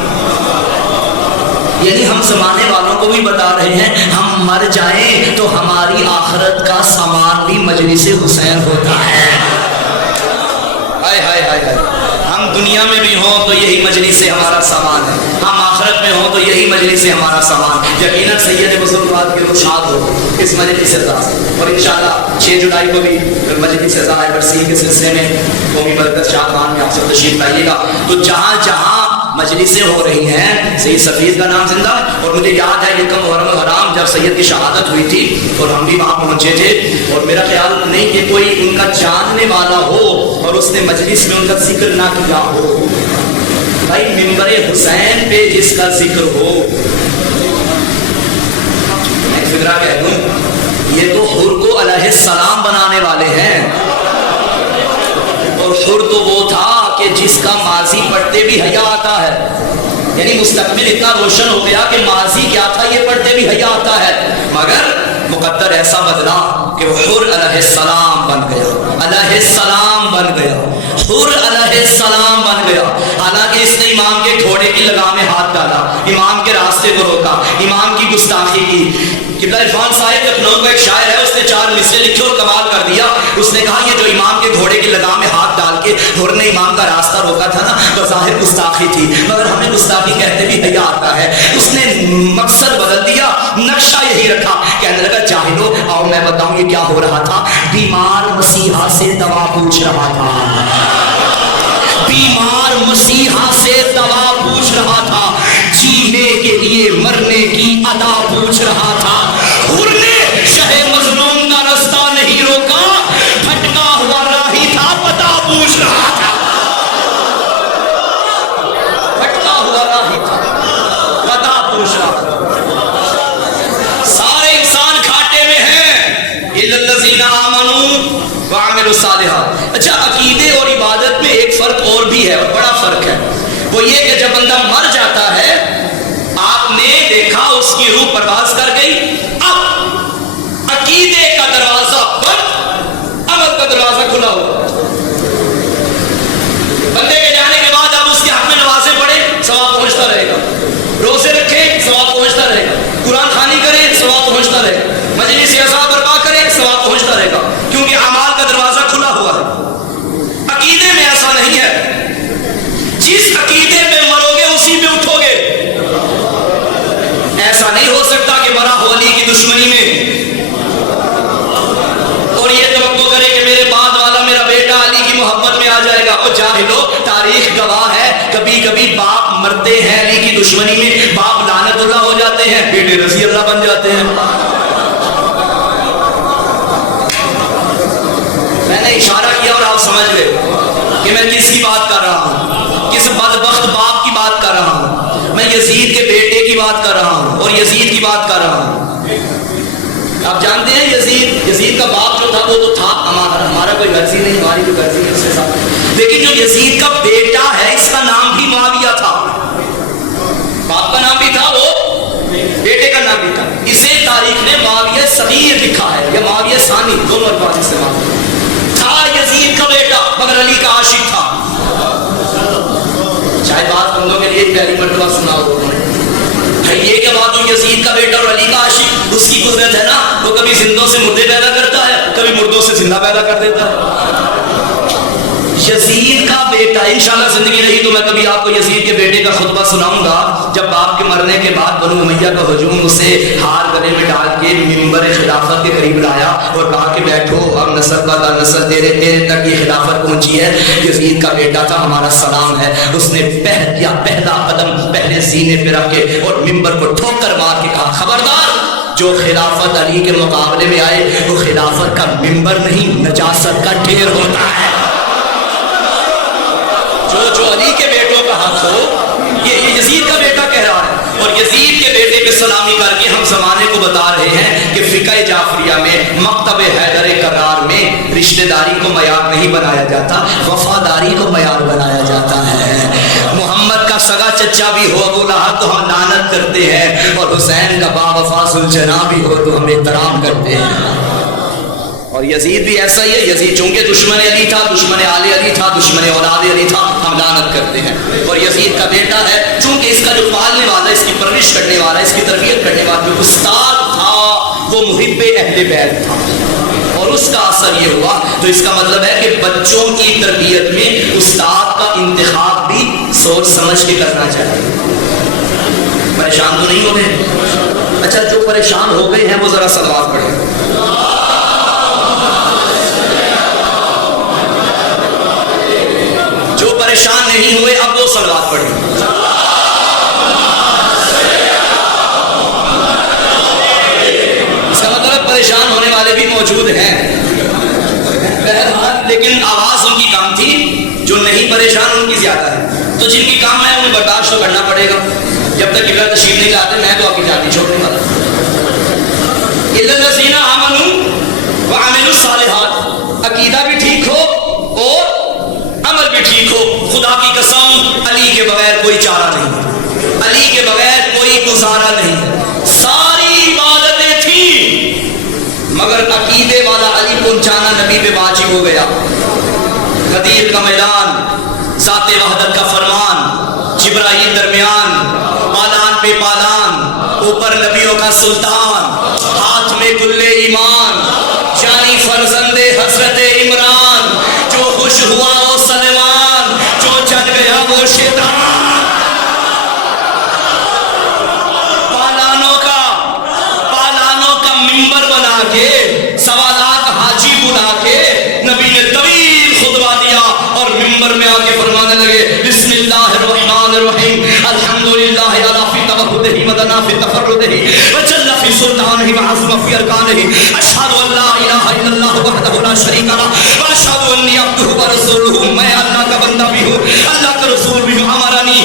یعنی ہم زمانے والوں کو بھی بتا رہے ہیں ہم مر جائیں تو ہماری آخرت کا سامان بھی مجلس حسین ہوتا ہے. ہائے ہائے ہائے ہائے. ہم دنیا میں بھی ہوں تو یہی مجلس سے ہمارا سامان ہے, ہم آخرت میں ہوں تو یہی مجلس سے ہمارا سامان. یقیناً سید بزرگوار کے رشاد ہو اس مجلس رضا, اور انشاءاللہ 6 جولائی کو بھی مجلس رضا برسی کے سلسلے میں قومی مرکز شادمان میں آپ سب تشریف لائیے گا. تو جہاں جہاں مجلسیں ہو رہی ہیں سید سفیر کا نام زندہ ہے. اور مجھے یاد ہے یہ محرم حرام جب سید کی شہادت ہوئی تھی اور ہم بھی وہاں پہنچے تھے, اور میرا خیال نہیں کہ کوئی ان کا جاننے والا ہو اور اس نے مجلس میں ان کا ذکر نہ کیا ہو. بھائی ممبر حسین پہ جس کا ذکر ہو, میں فکرہ کہہ دوں یہ تو حر کو علیہ السلام بنانے والے ہیں, اور حر تو وہ تھا کہ جس کا ماضی پڑھتے بھی حیا آتا ہے. یعنی مستقبل اتنا روشن ہو گیا کہ ماضی کیا تھا یہ پڑھتے بھی حیا آتا ہے, مگر مقدر ایسا بدلا کہ وہ حر علیہ السلام بن گیا, علیہ السلام بن گیا, حر علیہ السلام بن گیا. حالانکہ اس نے امام کے گھوڑے کی لگام میں ہاتھ ڈالا, امام کے راستے کو روکا, امام کی گستاخی کی. قبلہ عرفان صاحب لکھنؤ کا ایک شاعر ہے, اس نے 4 مصرے لکھے اور کمال کر دیا. اس نے کہا یہ جو امام کے گھوڑے کی لگام میں ہاتھ ڈال کے حر نے امام کا راستہ روکا تھا نا, بظاہر گستاخی تھی, مگر ہمیں گستاخی کہتے بھی حیا آتا ہے. اس نے مقصد بدل دیا, نقشہ یہی رکھا. کہنے لگا جاہلو آؤ میں بتاؤں یہ کیا ہو رہا تھا. بیمار مسیحا سے دوا پوچھ رہا تھا, بیمار مسیحا سے دوا پوچھ رہا تھا, جینے کے لیے مرنے کی ادا پوچھ رہا تھا. حر نے شہ مظلوم کا رستہ نہیں روکا, بھٹکا ہوا راہی تھا پتہ پوچھ رہا تھا, بھٹکا ہوا راہی تھا پتہ پوچھ رہا تھا. سارے انسان گھاٹے میں ہیں الا الذین آمنوا وعملوا الصالحات. اچھا عقیدے اور عبادت میں ایک فرق اور بھی ہے, اور بڑا فرق ہے. وہ یہ کہ جب بندہ مر جاتا ہے آپ نے دیکھا اس کی روح پرواز کر گئی, اب عقیدے کا دروازہ بند, عمل کا دروازہ کھلا ہوا. بندے کے جانے کے بعد اب اس کے حق میں نمازیں پڑھے ثواب پہنچتا رہے گا, روزے رکھے ثواب پہنچتا رہے گا, قرآن خوانی کرے ثواب پہنچتا رہے گا, مجلس عزا برپا کرے ثواب پہنچتا رہے گا, کیونکہ اعمال کا دروازہ کھلا ہوا ہے. عقیدے میں ایسا نہیں ہے. جس عقیدے کبھی باپ مرتے ہیں علی کی دشمنی میں، باپ لعنت اللہ ہو جاتے ہیں، بیٹے رضی اللہ بن جاتے ہیں. میں نے اشارہ کیا اور آپ سمجھ گئے کہ میں کس کی بات کر رہا ہوں، کس بدبخت باپ کی بات کر رہا ہوں. میں یزید کے بیٹے کی بات کر رہا ہوں اور یزید کی بات کر رہا ہوں. آپ جانتے ہیں یزید کا باپ جو تھا وہ تو تھا ہمارا کوئی غرضی نہیں، ہماری کوئی غرضی نہیں اس کے ساتھ، لیکن جو یزید کا بیٹا ہے اس کا نام بھی معاویہ تھا. باپ کا نام بھی تھا، وہ بیٹے کا نام بھی تھا. اسے تاریخ نے معاویہ صغیر لکھا ہے یا معاویہ ثانی، دونوں الفاظ استعمال تھا. یزید کا بیٹا مگر علی کا عاشق تھا. شاید بات بندوں کے لیے پہلی مرتبہ سنا ہو یہ کہ بات ہو یزید کا بیٹا اور علی کا عاشق، اس کی قدرت ہے نا، وہ کبھی زندوں سے مردے پیدا کرتا ہے، کبھی مردوں سے زندہ پیدا کر دیتا ہے. یزید کا بیٹا، انشاءاللہ زندگی رہی تو میں کبھی آپ کو یزید کے بیٹے کا خطبہ سناؤں گا. جب باپ کے مرنے کے بعد بنو امیہ کا ہجوم اسے ہار گلے میں ڈال کے ممبر خلافت کے قریب لایا اور کہا کہ بیٹھو، اب نسل کا نسل تیرے تک یہ خلافت پہنچی ہے. یزید کا بیٹا تھا، ہمارا سلام ہے. اس نے پہلا قدم پہلے سینے پہ رکھ کے اور ممبر کو ٹھوکر مار کے کہا خبردار، جو خلافت علی کے مقابلے میں آئے وہ خلافت کا ممبر نہیں نجاست کا ڈھیر ہوتا ہے. جو علی کے بیٹوں کا حق ہو، یہ یزید کا بیٹا کہہ رہا ہے. اور یزید کے بیٹے پہ سلامی کر کے ہم زمانے کو بتا رہے ہیں کہ فقہ جعفریہ میں، مکتب حیدر کرار میں رشتہ داری کو معیار نہیں بنایا جاتا، وفاداری کو معیار بنایا جاتا ہے. محمد کا سگا چچا بھی ہو ابو لہب تو ہم لعنت کرتے ہیں، اور حسین کا با وفا ذوالجناح بھی ہو تو ہم احترام کرتے ہیں. اور یزید بھی ایسا ہی ہے. یزید چونکہ دشمن علی تھا، دشمن آل علی تھا، دشمن اولاد علی تھا، ہم لعنت کرتے ہیں. اور یزید کا بیٹا ہے، چونکہ اس کا جو پالنے والا، اس کی پرورش کرنے والا، اس کی تربیت کرنے والا جو استاد تھا وہ محب اہل بیت تھا، اور اس کا اثر یہ ہوا. تو اس کا مطلب ہے کہ بچوں کی تربیت میں استاد کا انتخاب بھی سوچ سمجھ کے کرنا چاہیے. پریشان تو نہیں ہو گئے؟ اچھا، جو پریشان ہو گئے ہیں وہ ذرا سلوات پڑھیں. جو پریشان نہیں ہوئے اب وہ صلوات پڑھیں. اس کا مطلب پریشان ہونے والے بھی موجود ہیں، لیکن آواز ان کی کم تھی. جو نہیں پریشان ان کی زیادہ ہے. تو جن کی کام ہے انہیں برداشت تو کرنا پڑے گا. جب تک قبلہ تشریف نہیں لاتے میں تو آپ کی جاتی چھوڑنے والا. اِلَّا الَّذِينَ آمَنُوا وَعَمِلُوا الصَّالِحَاتِ، عقیدہ بھی ٹھیک ہو اور عمل بھی ٹھیک ہو. خدا کی قسم علی کے بغیر کوئی چارہ نہیں، علی کے بغیر کوئی گزارا نہیں. ساری عبادتیں تھیں مگر عقیدے والا علی پہنچانا نبی پہ واجب ہو گیا. غدیر کا میدان، ذات وحدت کا فرمان، جبرائیل درمیان، پالان پہ پالان، اوپر نبیوں کا سلطان، ہاتھ میں کلے ایمان، جانی فرزند حضرت عمران، جو خوش ہوا وہ سلمان، جو جل گیا وہ شیطان. پالانوں کا ممبر بنا کے، سوالات حاجی بلا کے نبی نے طویل خطبہ دیا اور ممبر میں آ کے فرمانے لگے بسم اللہ الرحمن الرحیم الحمدللہ علی فی توحدہ مدنا فی تفردہ وجل فی سلطانہ وعظم فی ارکانہ اشہد ان لا الہ الا اللہ وحدہ لا شریک لہ واشہد انی عبدہ ورسولہ. میں اللہ کا بندہ بھی ہوں، اللہ کا رسول بھی ہوں. امرنی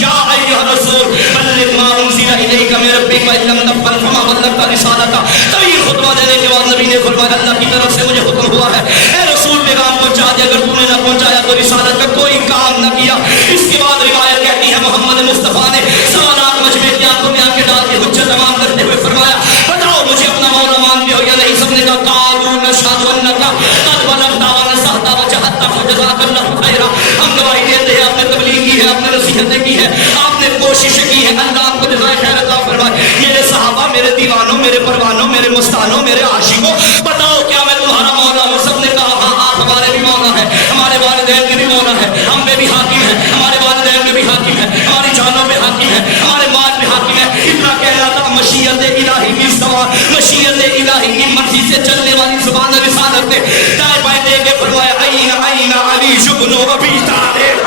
یا ایھا الرسول بلغ ما انزل الیک من ربک وان لم تفعل فما بلغت رسالتہ. طویل خطبہ دینے کے بعد نبی نے فرمایا اللہ کی طرف سے مجھے حکم ہوا ہے اے رسول پیغام پہنچا دے، اگر تم نے نہ پہنچایا تو رسالت کا کوئی کام نہ کیا. اس کے بعد روایت کہتی ہے محمد مصطفیٰ نے سوالات مجمع کی آنکھوں میں آ کے ڈال کے حجت تمام کرتے ہوئے فرمایا بتاؤ مجھے اپنا مولا مانتے ہو یا نہیں؟ سب نے کہا قالوا نشهد انک قد بلغت ونصحت وجاہدت فجزاک اللہ خیرا. ہم گواہی دیتے ہیں آپ نے تبلیغ کی ہے، آپ نے نصیحتیں کی ہے، آپ نے کوششیں کی ہے، اللہ آپ کو جزائے خیر عطا فرمائے. میرے صحابہ، میرے دیوانوں، میرے پروانوں، میرے مستانوں، میرے عاشقوں، بتاؤ کیا میں تمہارا مولا ہوں؟ سب نے کہا ہاں آپ ہمارے بھی مولا ہے، ہمارے والدین کے بھی مولا ہے، ہم پہ بھی حاکم ہے، ہمارے والدین پہ بھی حاکم ہے، ہماری جانوں پہ حاکم ہے، ہمارے مال پہ حاکم ہے. اتنا کہنا تھا مشیت الہی کی زبان، مشیت الہی کی مرضی سے چلنے والی زبان رسالت نے دائیں بائیں دے کے فرمایا این علی بن ابی طالب.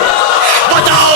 بتاؤ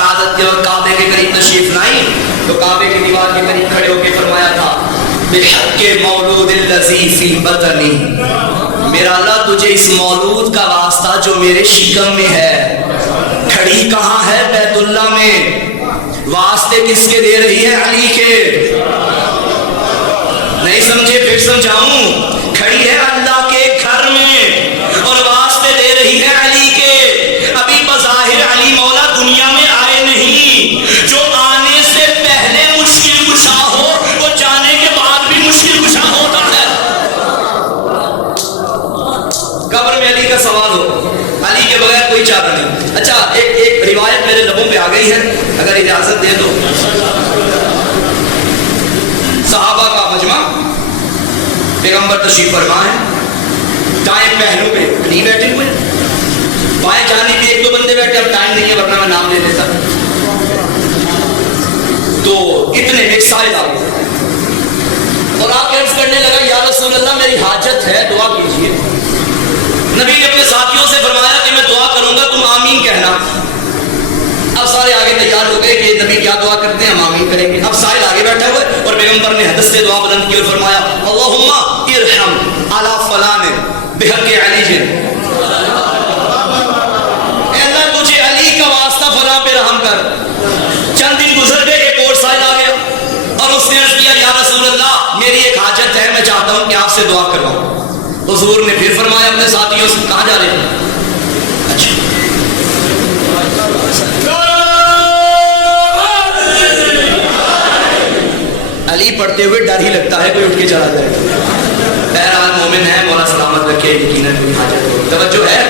سعادت کے وقت کعبے کے قریب تشریف لائی تو کعبے کی دیوار کے قریب کھڑے ہو کے فرمایا تھا بحق مولود الذی فی بطنی، میرا اللہ تجھے اس مولود کا واسطہ جو میرے شکم میں ہے، کھڑی کہاں ہے؟ بیت اللہ میں، واسطے کس کے دے رہی ہے؟ علی کے۔ نہیں سمجھے؟ پھر سمجھاؤں، کھڑی ہے اللہ کے گھر میں اور واسطے دے رہی ہے علی کے۔ ابھی بظاہر علی مولا دنیا میں آئے نہیں، جو آنے سے پہلے مشکل کشا ہو وہ جانے کے بعد بھی مشکل کشا ہوتا ہے۔ قبر میں علی کا سوال ہو، علی کے بغیر کوئی چارہ نہیں۔ اچھا ایک روایت میرے لبوں پہ آ گئی ہے، اگر اجازت دے تو۔ صحابہ کا مجمع، پیغمبر تشریف فرما ہے، دائیں پہلو پہ نہیں بیٹھے ہوئے، بائیں جانب بھی ایک دو بندے بیٹھے، اب ٹائم نہیں ہے ورنہ میں نام لے لیتا۔ تو اتنے میں سائل آ گئے اور آپ عرض کرنے لگا یا رسول اللہ میری حاجت ہے، دعا کیجیے۔ نبی نے اپنے ساتھیوں سے فرمایا کہ میں دعا کروں گا، تم آمین کہنا۔ اب سارے آگے تیار ہو گئے کہ نبی کیا دعا کرتے ہیں، ہم آمین کریں گے۔ اب سائل آگے بیٹھا ہوئے اور پیغمبر نے حدث سے دعا بلند کی اور فرمایا اللہم ارحم علی فلان بحق علی، اے اللہ تجھے علی کا واسطہ فلاں پہ رحم کر۔ چند دن گزر گئے، ایک اور سائل آ گیا اور اس نے عرض کیا یا رسول اللہ میری ایک حاجت ہے، میں چاہتا ہوں کہ آپ سے دعا کرواؤں۔ حضور نے پھر فرمایا اپنے ساتھیوں سے کہاں جا رہے ہیں؟ اچھا علی پڑھتے ہوئے ڈر ہی لگتا ہے کوئی اٹھ کے چلا جائے۔ بہرحال مومن ہے، مولا سلامت رکھے، یقیناً کوئی حاجت ہو، توجہ ہے۔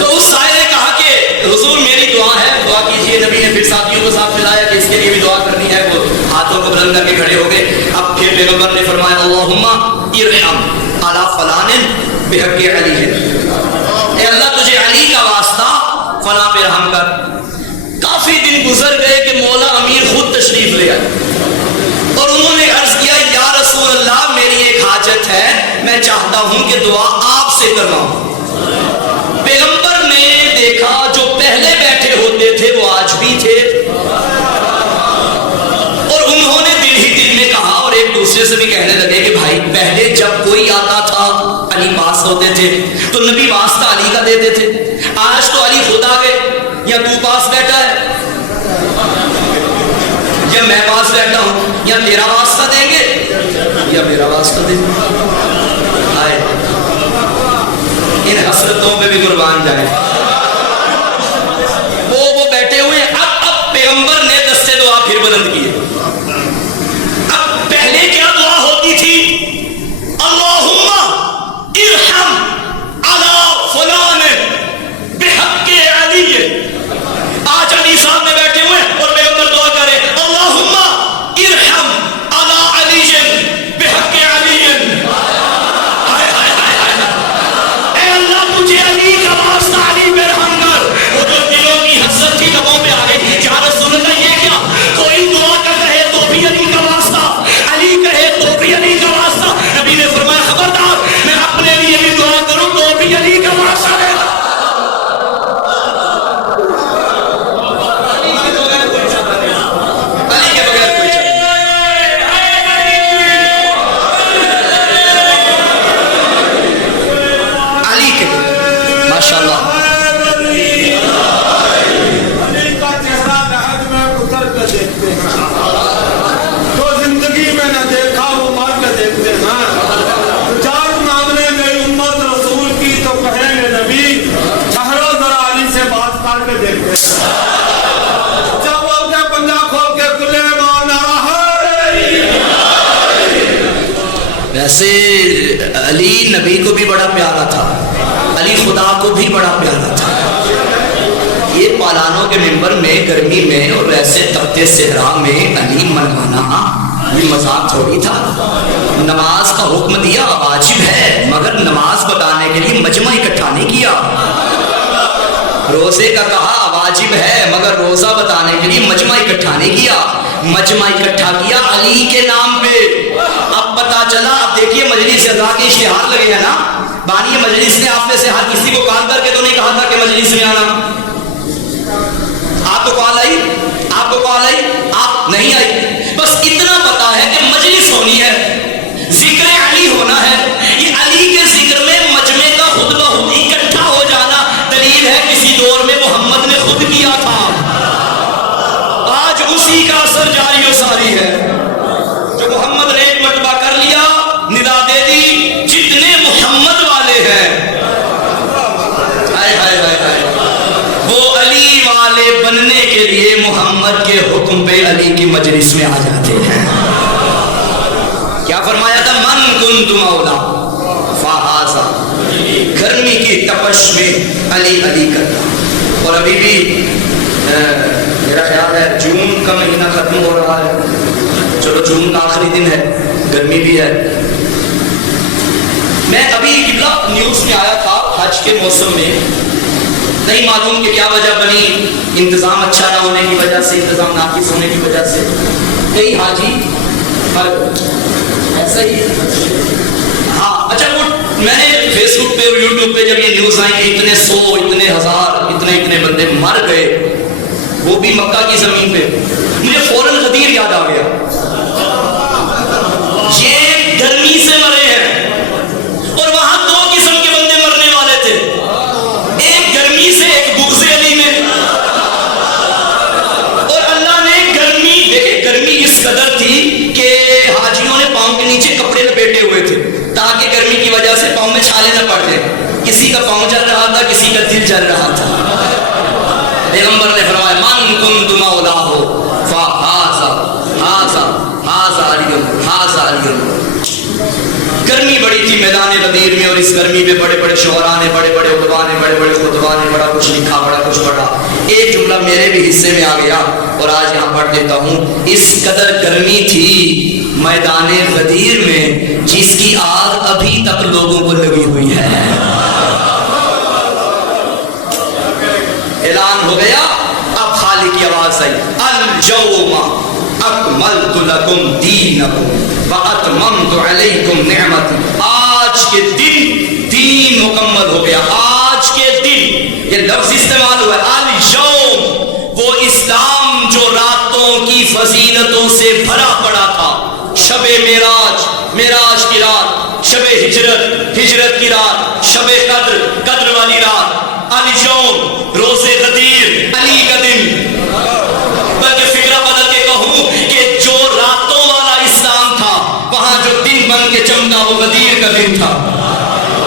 تو اس سائل نے کہا کہ حضور میری دعا ہے، دعا کیجیے۔ نبی نے پھر ساتھیوں کو ساتھ ملایا کہ اس کے لیے بھی دعا کرنی ہے، وہ ہاتھوں کو بلند کر کے کھڑے ہو گئے۔ اب پھر پیغمبر نے فرمایا اللہم ارحم علی فلان بحق علی، اے اللہ تجھے علی کا واسطہ فلاں پہ رحم کر۔ کافی دن گزر گئے کہ مولا امیر خود تشریف لے آئے اور انہوں نے عرض کیا یا رسول اللہ میری ایک حاجت ہے، میں چاہتا ہوں کہ دعا آپ سے کرواؤں۔ پیغمبر نے دیکھا جو پہلے بیٹھے ہوتے تھے وہ آج بھی تھے اور انہوں نے دل ہی دل میں کہا اور ایک دوسرے سے بھی کہنے لگے کہ بھائی پہلے جب کوئی آتا تھا علی پاس ہوتے تھے تو نبی واسطہ علی کا دیتے تھے، آج تو علی خود آ گئے، یا تو پاس بیٹھا ہے یا میں پاس بیٹھا ہوں، یا تیرا واسطہ دیں گے یا میرا واسطہ دیں گے۔ آئے ان حسرتوں پہ بھی قربان جائے۔ وہ بیٹھے ہوئے، اب پیغمبر نے دستے دعا پھر بلند کیے۔ اب پہلے کیا دعا ہوتی تھی؟ اللہم ارحم علی فلان بحق علی۔ آج علی صاحب میں بیٹھے ہوئے اور پیغمبر دعا کرے اللہم ارحم علی علی بحق علی۔ اے اللہ تجھے علی کا واسطہ علی پہ رحم کر۔ وہ جو دلوں کی حسرت کی لبوں پہ آ گئی، یا رسول اللہ یہ کیا؟ کوئی دعا کر رہے تو بھی علی کا واسطہ، علی کہے تو بھی علی کا واسطہ۔ نبی نے فرمایا خبردار، میں اپنے لیے بھی دعا کروں تو بھی علی کا واسطہ ہے۔ ویسے علی نبی کو بھی بڑا پیارا تھا، علی خدا کو بھی بڑا پیارا تھا۔ یہ پالانوں کے منبر میں گرمی میں اور ویسے تخت صحرا میں علی منوانا یہ مذاق تھوڑی تھا۔ نماز کا حکم دیا واجب ہے، مگر نماز بتانے کے لیے مجمع اکٹھا نہیں کیا۔ روزے کا کہا واجب ہے، مگر روزہ بتانے کے لیے مجمع اکٹھا نہیں کیا۔ مجمع اکٹھا کیا علی کے نام پہ۔ اب پتا چلا، اب دیکھیے مجلس اعضاء کے اشتہار لگے ہیں نا، بانی مجلس نے آپ میں سے ہر کسی کو کال کر کے تو نہیں کہا تھا کہ مجلس میں آنا، آپ تو کال آئی نہیں آئی. بس اتنا پتا ہے کہ مجلس ہونی ہے, ذکر علی ہونا ہے. یہ علی کے ذکر میں مجمع کا خود بخود اکٹھا ہو جانا دلیل ہے کسی دور میں محمد نے خود کیا تھا. آج اسی کا اثر جاری و ساری ہے. جو محمد نے ایک مرتبہ کر لیا, ندا دے دی, جتنے محمد والے ہیں وہ علی والے بننے کے لیے محمد کے حکم پہ علی کی مجلس میں آ جاتے ہیں. کیا فرمایا تھا؟ من کنت مولا فہذا. گرمی کی تپش میں علی علی کرتا. اور ابھی بھی میرا خیال ہے جون کا مہینہ ختم ہو رہا ہے. چلو جون کا آخری دن ہے, گرمی بھی ہے. میں ابھی قبلہ نیوز میں آیا تھا حج کے موسم میں, نہیں معلوم کہ کیا وجہ بنی, انتظام اچھا نہ ہونے کی وجہ سے, انتظام ناقص ہونے کی وجہ سے کئی حاجی ایسا ہی. ہاں اچھا, وہ میں نے فیس بک پہ اور یوٹیوب پہ جب یہ نیوز آئی کہ اتنے 100 اتنے ہزار اتنے بندے مر گئے, وہ بھی مکہ کی زمین پہ, مجھے فوراً غدیر یاد آ گیا. یہ گرمی سے مرے ہیں اور وہاں 2 قسم کے بندے مرنے والے تھے, ایک گرمی سے, ایک بغض علی میں. اور اللہ نے گرمی, دیکھیں گرمی اس قدر تھی کہ حاجیوں نے پاؤں کے نیچے کپڑے لپیٹے ہوئے تھے تاکہ گرمی کی وجہ سے پاؤں میں چھالے نہ پڑ جائیں. کسی کا پاؤں جل رہا تھا, کسی کا دل جل رہا تھا. پیغمبر نے فرمایا من کنت مولاہ فہذا علی. گرمی بڑی تھی میدان غدیر میں, اور اس گرمی پہ بڑے بڑے شعراء نے, بڑے بڑے ادبا نے, بڑے بڑے خطبہ نے بڑا کچھ لکھا, بڑا کچھ پڑھا. ایک جملہ میرے بھی حصے میں آ گیا اور آج یہاں پڑھ دیتا ہوں. اس قدر گرمی تھی میدان غدیر میں جس کی آگ ابھی تک لوگوں کو لگی ہوئی ہے. اعلان ہو گیا, اب خالق کی آواز آئی, الجوم اکملت لکم دینکم واتممت علیکم نعمتی. آج کے دن دین مکمل ہو گیا. آج کے دن, یہ لفظ استعمال ہوا ہے الجوم, وہ اسلام جو راتوں کی فضیلتوں سے بھرا پڑا تھا. شب معراج, معراج کی رات, شب ہجرت, ہجرت کی رات, شب قدر, قدر والی رات, الجوم روز غدیر, علی کا دن. بلکہ فکرہ بدل کے کہوں کہ جو راتوں والا اسلام تھا وہاں جو دن بن کے چمکا وہ غدیر کا دن تھا.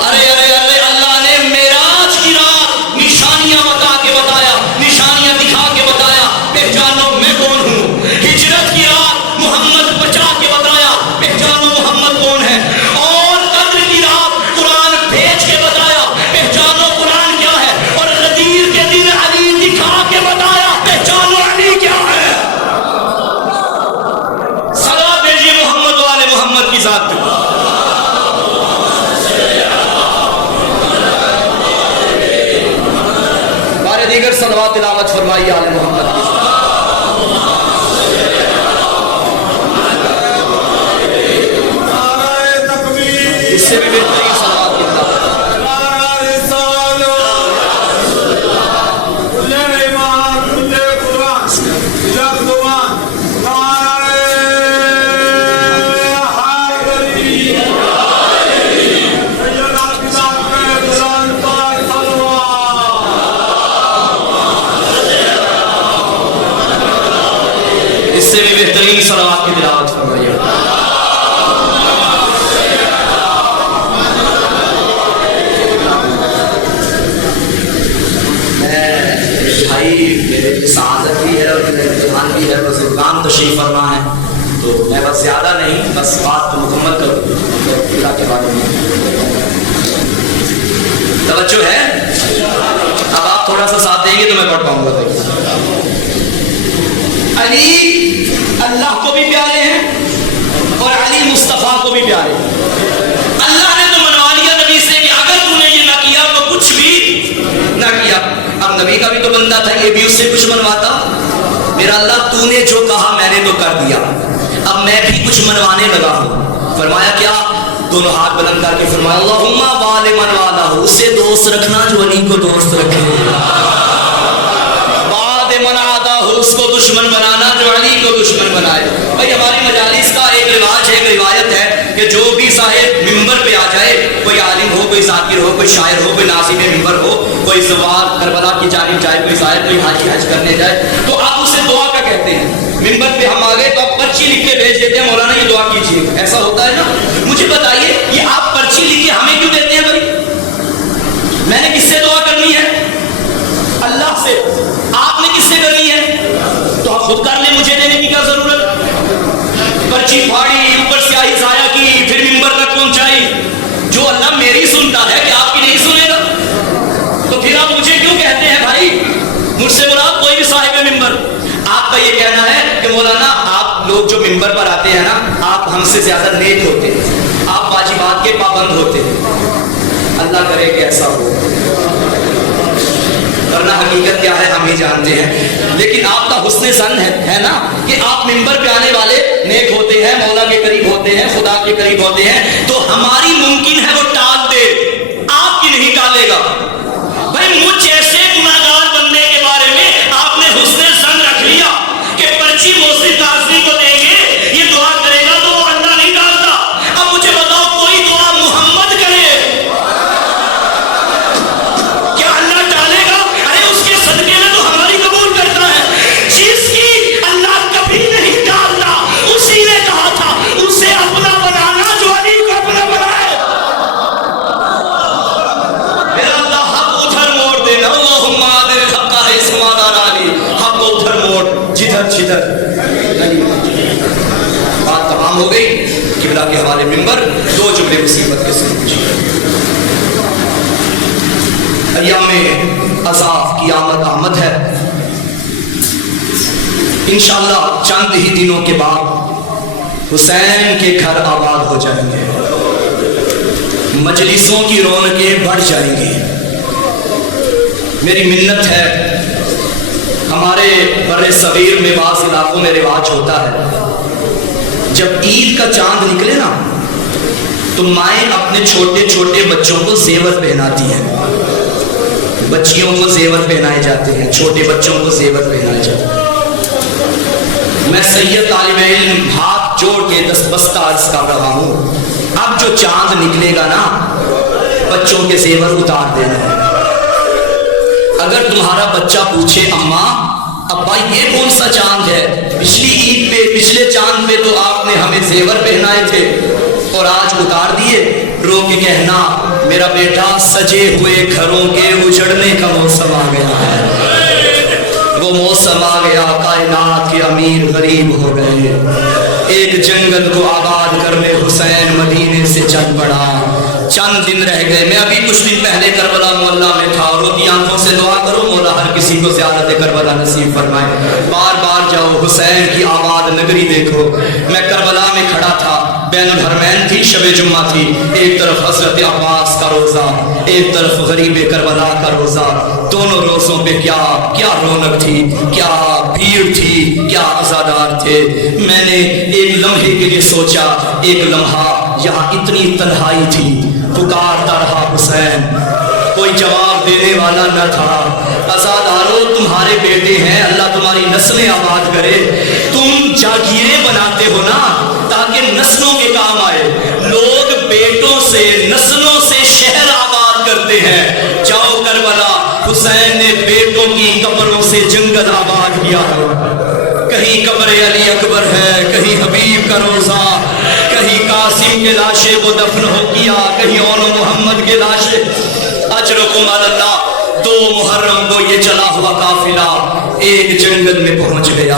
ارے ارے ارے, اللہ نے معراج کی رات نشانیاں بتا کے بتایا, نشانیاں دکھا کے بتایا, پہچانو میں کون ہوں. ہجرت کی رات محمد بچا کے بتایا, پہچانو محمد کون ہے. اور قدر کی رات قرآن بھیج کے بتایا, پہچانو قرآن کیا ہے. اور غدیر کے دن علی دکھا کے بتایا, پہچانو علی کیا ہے. صلوات بھیجیے محمد والے محمد کی ذات پہ. بارے دیگر صلوات تلاوت فرمائیے آل محمد کی. اس سے بھی بہترین صلوات کی تلاوت. اس سے بھی بہترین صلوات کی تلاوت فرمائیے. میرے سعادت بھی ہے اور میرے امتحان بھی ہے, بس امکان تشریف فرما ہے تو میں بس زیادہ نہیں, بس بات کو مکمل کروں اللہ کے بارے میں. توجہ ہے, اب آپ تھوڑا سا ساتھ دیں گے تو میں پڑھ پاؤں گا. علی اللہ کو بھی پیارے ہیں اور علی مصطفیٰ کو بھی پیارے. اللہ نے تو منوا لیا نبی سے کہ اگر تو نے یہ نہ کیا تو کچھ بھی نہ کیا. اب نبی کا بھی تو بندہ تھا, یہ بھی اس سے کچھ منواتا. میرا اللہ تو نے جو کہا میں نے تو کر دیا, اب میں بھی کچھ منوانے لگا ہوں. فرمایا کیا؟ دونوں ہاتھ بلند کر کے فرمایا اللہم وال من والہ, اسے دوست رکھنا جو علی کو دوست رکھے. بعد من عادہ, اس کو دشمن بنانا جو علی کو دشمن بھائی ہماری مجالس کا ایک رواج ہے، ایک روایت ہے کہ جو بھی صاحب ممبر پہ آ جائے، کوئی عالم ہو، کوئی ذاکر ہو، کوئی شاعر ہو، کوئی ناظم ممبر ہو، کوئی زوار کربلا کی جانب جائے، کوئی صاحب کوئی حاجی حج کرنے جائے، تو آپ اسے دعا کا کہتے ہیں. ممبر پہ ہم آ گئے تو آپ پرچی لکھ کے بھیج دیتے ہیں، مولانا یہ دعا کیجیے. ایسا ہوتا ہے نا؟ مجھے بتائیے یہ آپ پرچی لکھ کے ہمیں کیوں دیتے ہیں بھائی؟ میں نے کس سے دعا کرنی ہے؟ اللہ سے. آپ نے کس سے کرنی ہے؟ تو آپ خود کر لیں، مجھے دینے کی کیا ضرورت؟ پرچی پھاڑی، اوپر سیاہی ضائع کی، پھر ممبر تک پہنچائی. جو اللہ میری سنتا ہے کہ آپ کی نہیں سنے گا؟ تو پھر آپ مجھے کیوں کہتے ہیں بھائی؟ مجھ سے مراد کوئی بھی صاحب ممبر. آپ کا یہ کہنا ہے کہ مولانا آپ لوگ جو ممبر پر آتے ہیں نا، آپ ہم سے زیادہ نیک ہوتے ہیں، آپ واجبات کے پابند ہوتے ہیں. اللہ کرے کہ ایسا ہو، ورنہ حقیقت کیا ہے ہم ہی جانتے ہیں. لیکن آپ کا حسن ظن ہے نا کہ آپ ممبر پہ آنے والے نیک ہوتے ہیں، مولا کے قریب ہوتے ہیں، خدا کے قریب ہوتے ہیں، تو ہماری ممکن ہے وہ ٹال دے، آپ کی نہیں ٹالے گا. بھائی مجھ جیسے گناہگار بندے کے بارے میں آپ نے حسن ظن رکھ لیا کہ پرچی محسن قاضی کو دیں گے، یہ دعا کرے گا تو وہ اللہ نہیں ڈالتا. اب مجھے بتاؤ کوئی دعا محمد کرے کیا اللہ ڈالے گا؟ ارے اس کے صدقے میں تو ہماری قبول کرتا ہے. جس کی اللہ کبھی نہیں ڈالتا اسی نے کہا تھا اسے اپنا بنانا جو علی کو اپنا بنائے. میرا اللہ حق ادھر موڑ دینا، اللہم آدر الحق حیث ما دار علی. حق ادھر موڑ جدھر جدھر. بات تمام ہو گئی. قبلہ کے حوالے ممبر. دو جملے مصیبت کے ساتھ. ایام عذاب کی آمد ہے. انشاءاللہ چند ہی دنوں کے بعد حسین کے گھر آباد ہو جائیں گے، مجلسوں کی رونقیں بڑھ جائیں گی. میری منت ہے، ہمارے بر صغیر میں بعض علاقوں میں رواج ہوتا ہے جب عید کا چاند نکلے نا تو مائیں اپنے چھوٹے چھوٹے بچوں کو زیور پہناتی ہیں. بچیوں کو زیور پہنائے جاتے ہیں، چھوٹے بچوں کو زیور پہنائے جاتے ہیں. میں سید طالب علم ہاتھ جوڑ کے دستبستہ عرض کر رہا ہوں، اب جو چاند نکلے گا نا بچوں کے زیور اتار دینا ہے. اگر تمہارا بچہ پوچھے اماں ابا یہ کون سا چاند ہے، پچھلی عید پہ پچھلے چاند پہ تو آپ نے ہمیں زیور پہنائے تھے اور آج اتار دیے، رو کے کہنا میرا بیٹا سجے ہوئے گھروں کے اجڑنے کا موسم آ گیا ہے. وہ موسم آ گیا، کائنات کے امیر غریب ہو گئے. ایک جنگل کو آباد کرنے حسین مدینے سے چل پڑا. چند دن رہ گئے. میں ابھی کچھ دن پہلے کربلا محلہ میں تھا. روتی آنکھوں سے دعا کرو مولا ہر کسی کو زیارت کربلا نصیب فرمائے. بار بار جاؤ حسین کی آباد نگری دیکھو. میں کربلا میں کھڑا تھا، بین الحرمین تھی، شب جمعہ تھی. ایک طرف حضرت عباس کا روزہ، ایک طرف غریب کربلا کا روزہ. دونوں روزوں پہ کیا رونق تھی، کیا بھیڑ تھی، کیا عزادار تھے. میں نے ایک لمحے کے لیے سوچا، ایک لمحہ یہاں اتنی تنہائی تھی، پکارتا رہا حسین، کوئی جواب دینے والا نہ تھا. عزادارو تمہارے بیٹے ہیں، اللہ تمہاری نسلیں آباد کرے. تم جاگیریں بناتے ہو نا تاکہ نسلوں کے کام آئے. لوگ بیٹوں سے نسلوں سے شہر آباد کرتے ہیں. جاؤ کربلا، حسین نے بیٹوں کی قبروں سے جنگل آباد کیا. کہیں قبر علی اکبر ہے، کہیں حبیب کا روزہ، کہیں قاسم کے لاشے کو دفن ہو کیا، کہیں اور محمد کے لاشے. اجرکم اللہ. 2 محرم کو یہ چلا ہوا قافلہ ایک جنگل میں پہنچ گیا.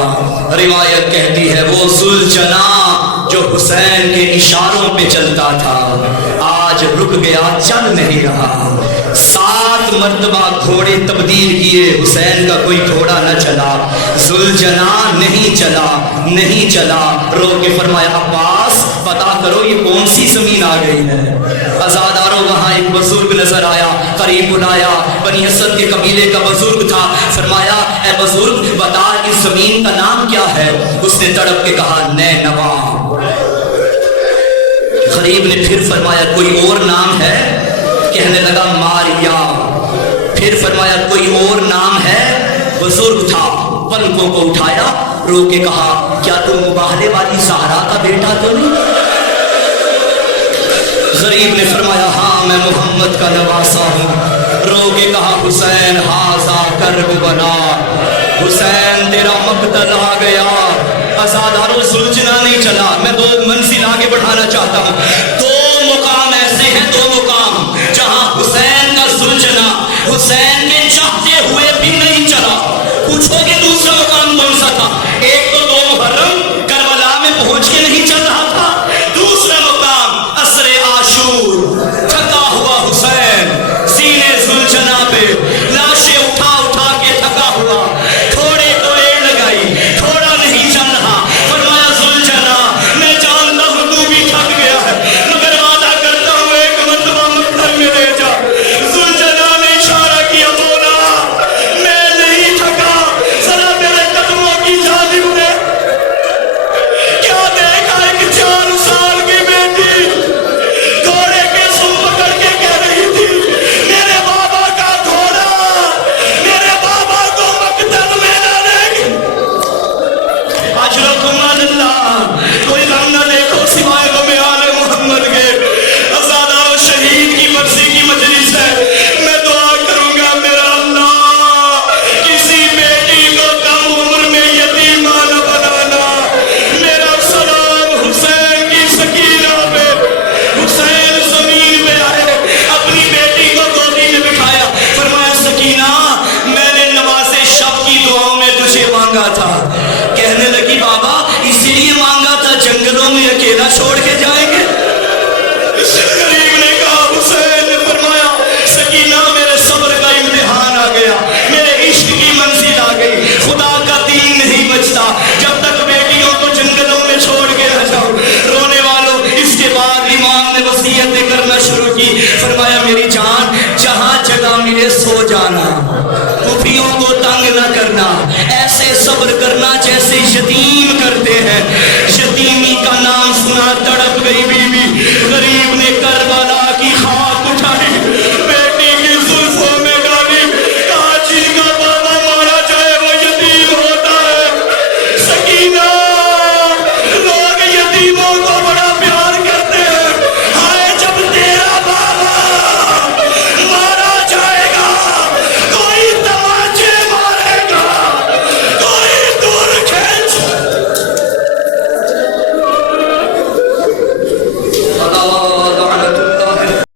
روایت کہتی ہے وہ ذوالجناح جو حسین کے اشاروں پہ چلتا تھا آج رک گیا، چل نہیں رہا. 7 مرتبہ گھوڑے تبدیل کیے، حسین کا کوئی گھوڑا نہ چلا. ذوالجناح نہیں چلا. رو کے فرمایا عباس پتا کرو یہ کون سی زمین آ گئی ہے. عزاداروں وہاں ایک بزرگ نظر آیا، قریب بلایا. بنی اسد کے قبیلے کا بزرگ تھا. فرمایا اے بزرگ بتا اس زمین کا نام کیا ہے. اس نے تڑپ کے کہا نینوا. غریب نے پھر فرمایا کوئی اور نام ہے؟ کہنے لگا ماریا. پھر فرمایا کوئی اور نام ہے؟ بزرگ تھا، پلکوں کو اٹھایا، رو کے کہا کیا تم مباہلے والی زہرا کا بیٹا تو نہیں؟ غریب نے فرمایا ہاں میں محمد کا نواسا ہوں۔ رو کے کہا حسین ہاذا کرب بنا، حسین تیرا مقتل آ گیا۔ ازادارو زلجنا نہیں چلا، میں 2 منزل آگے بڑھانا چاہتا ہوں۔ 2 مقام ایسے ہیں، 2 مقام جہاں حسین کا زلجنا حسین کے چاہتے ہوئے بھی نہیں چلا۔ پوچھو کہ دوسرا مقام کون سا تھا؟ ایک تو 2 محرم کربلا میں پہنچ کے نہیں چل رہا تھا، دوسرا مقام عصر عاشور، تھکا ہوا حسین سینے زلجنا پہ لاشیں اٹھا اٹھا کے تھکا ہوا، تھوڑے کو ایڑ لگائی، تھوڑا نہیں چل رہا، فرمایا زلجنا میں جانتا ہوں تو بھی تھک گیا ہے، مگر وعدہ کرتا ہوں ایک مرتبہ مقتل میں لے جا۔ زلجنا نے اشارہ کیا، بولا میں نہیں تھکا، ذرا میرے قدموں کی جانب میں کیا دیکھا، ایک 4 سال کی بیٹی گھوڑے کے سم پکڑ کے کہہ رہی تھی میرے بابا کا گھوڑا، میرے بابا کو مقتل میں نہ لے۔ اجرکم اللہ، کوئی غم نہ دیکھو سوائے غم آل محمد کے۔ ازادارو شہید کی مرضی کی مجلس ہے، میں دعا کروں گا میرا اللہ کسی بیٹی کو کم عمر میں یتیمہ نہ بنانا۔ میرا سلام حسین کی سکینہ پہ، حسین زمین پہ آئے، اپنی بیٹی کو گودی میں بٹھایا، فرمایا سکینہ میں نے نماز شب کی دعاؤں میں تجھے مانگا تھا۔ کہنے لگی بابا اسی لیے مانگا تھا جنگلوں میں اکیلا چھوڑ کے جائیں گے؟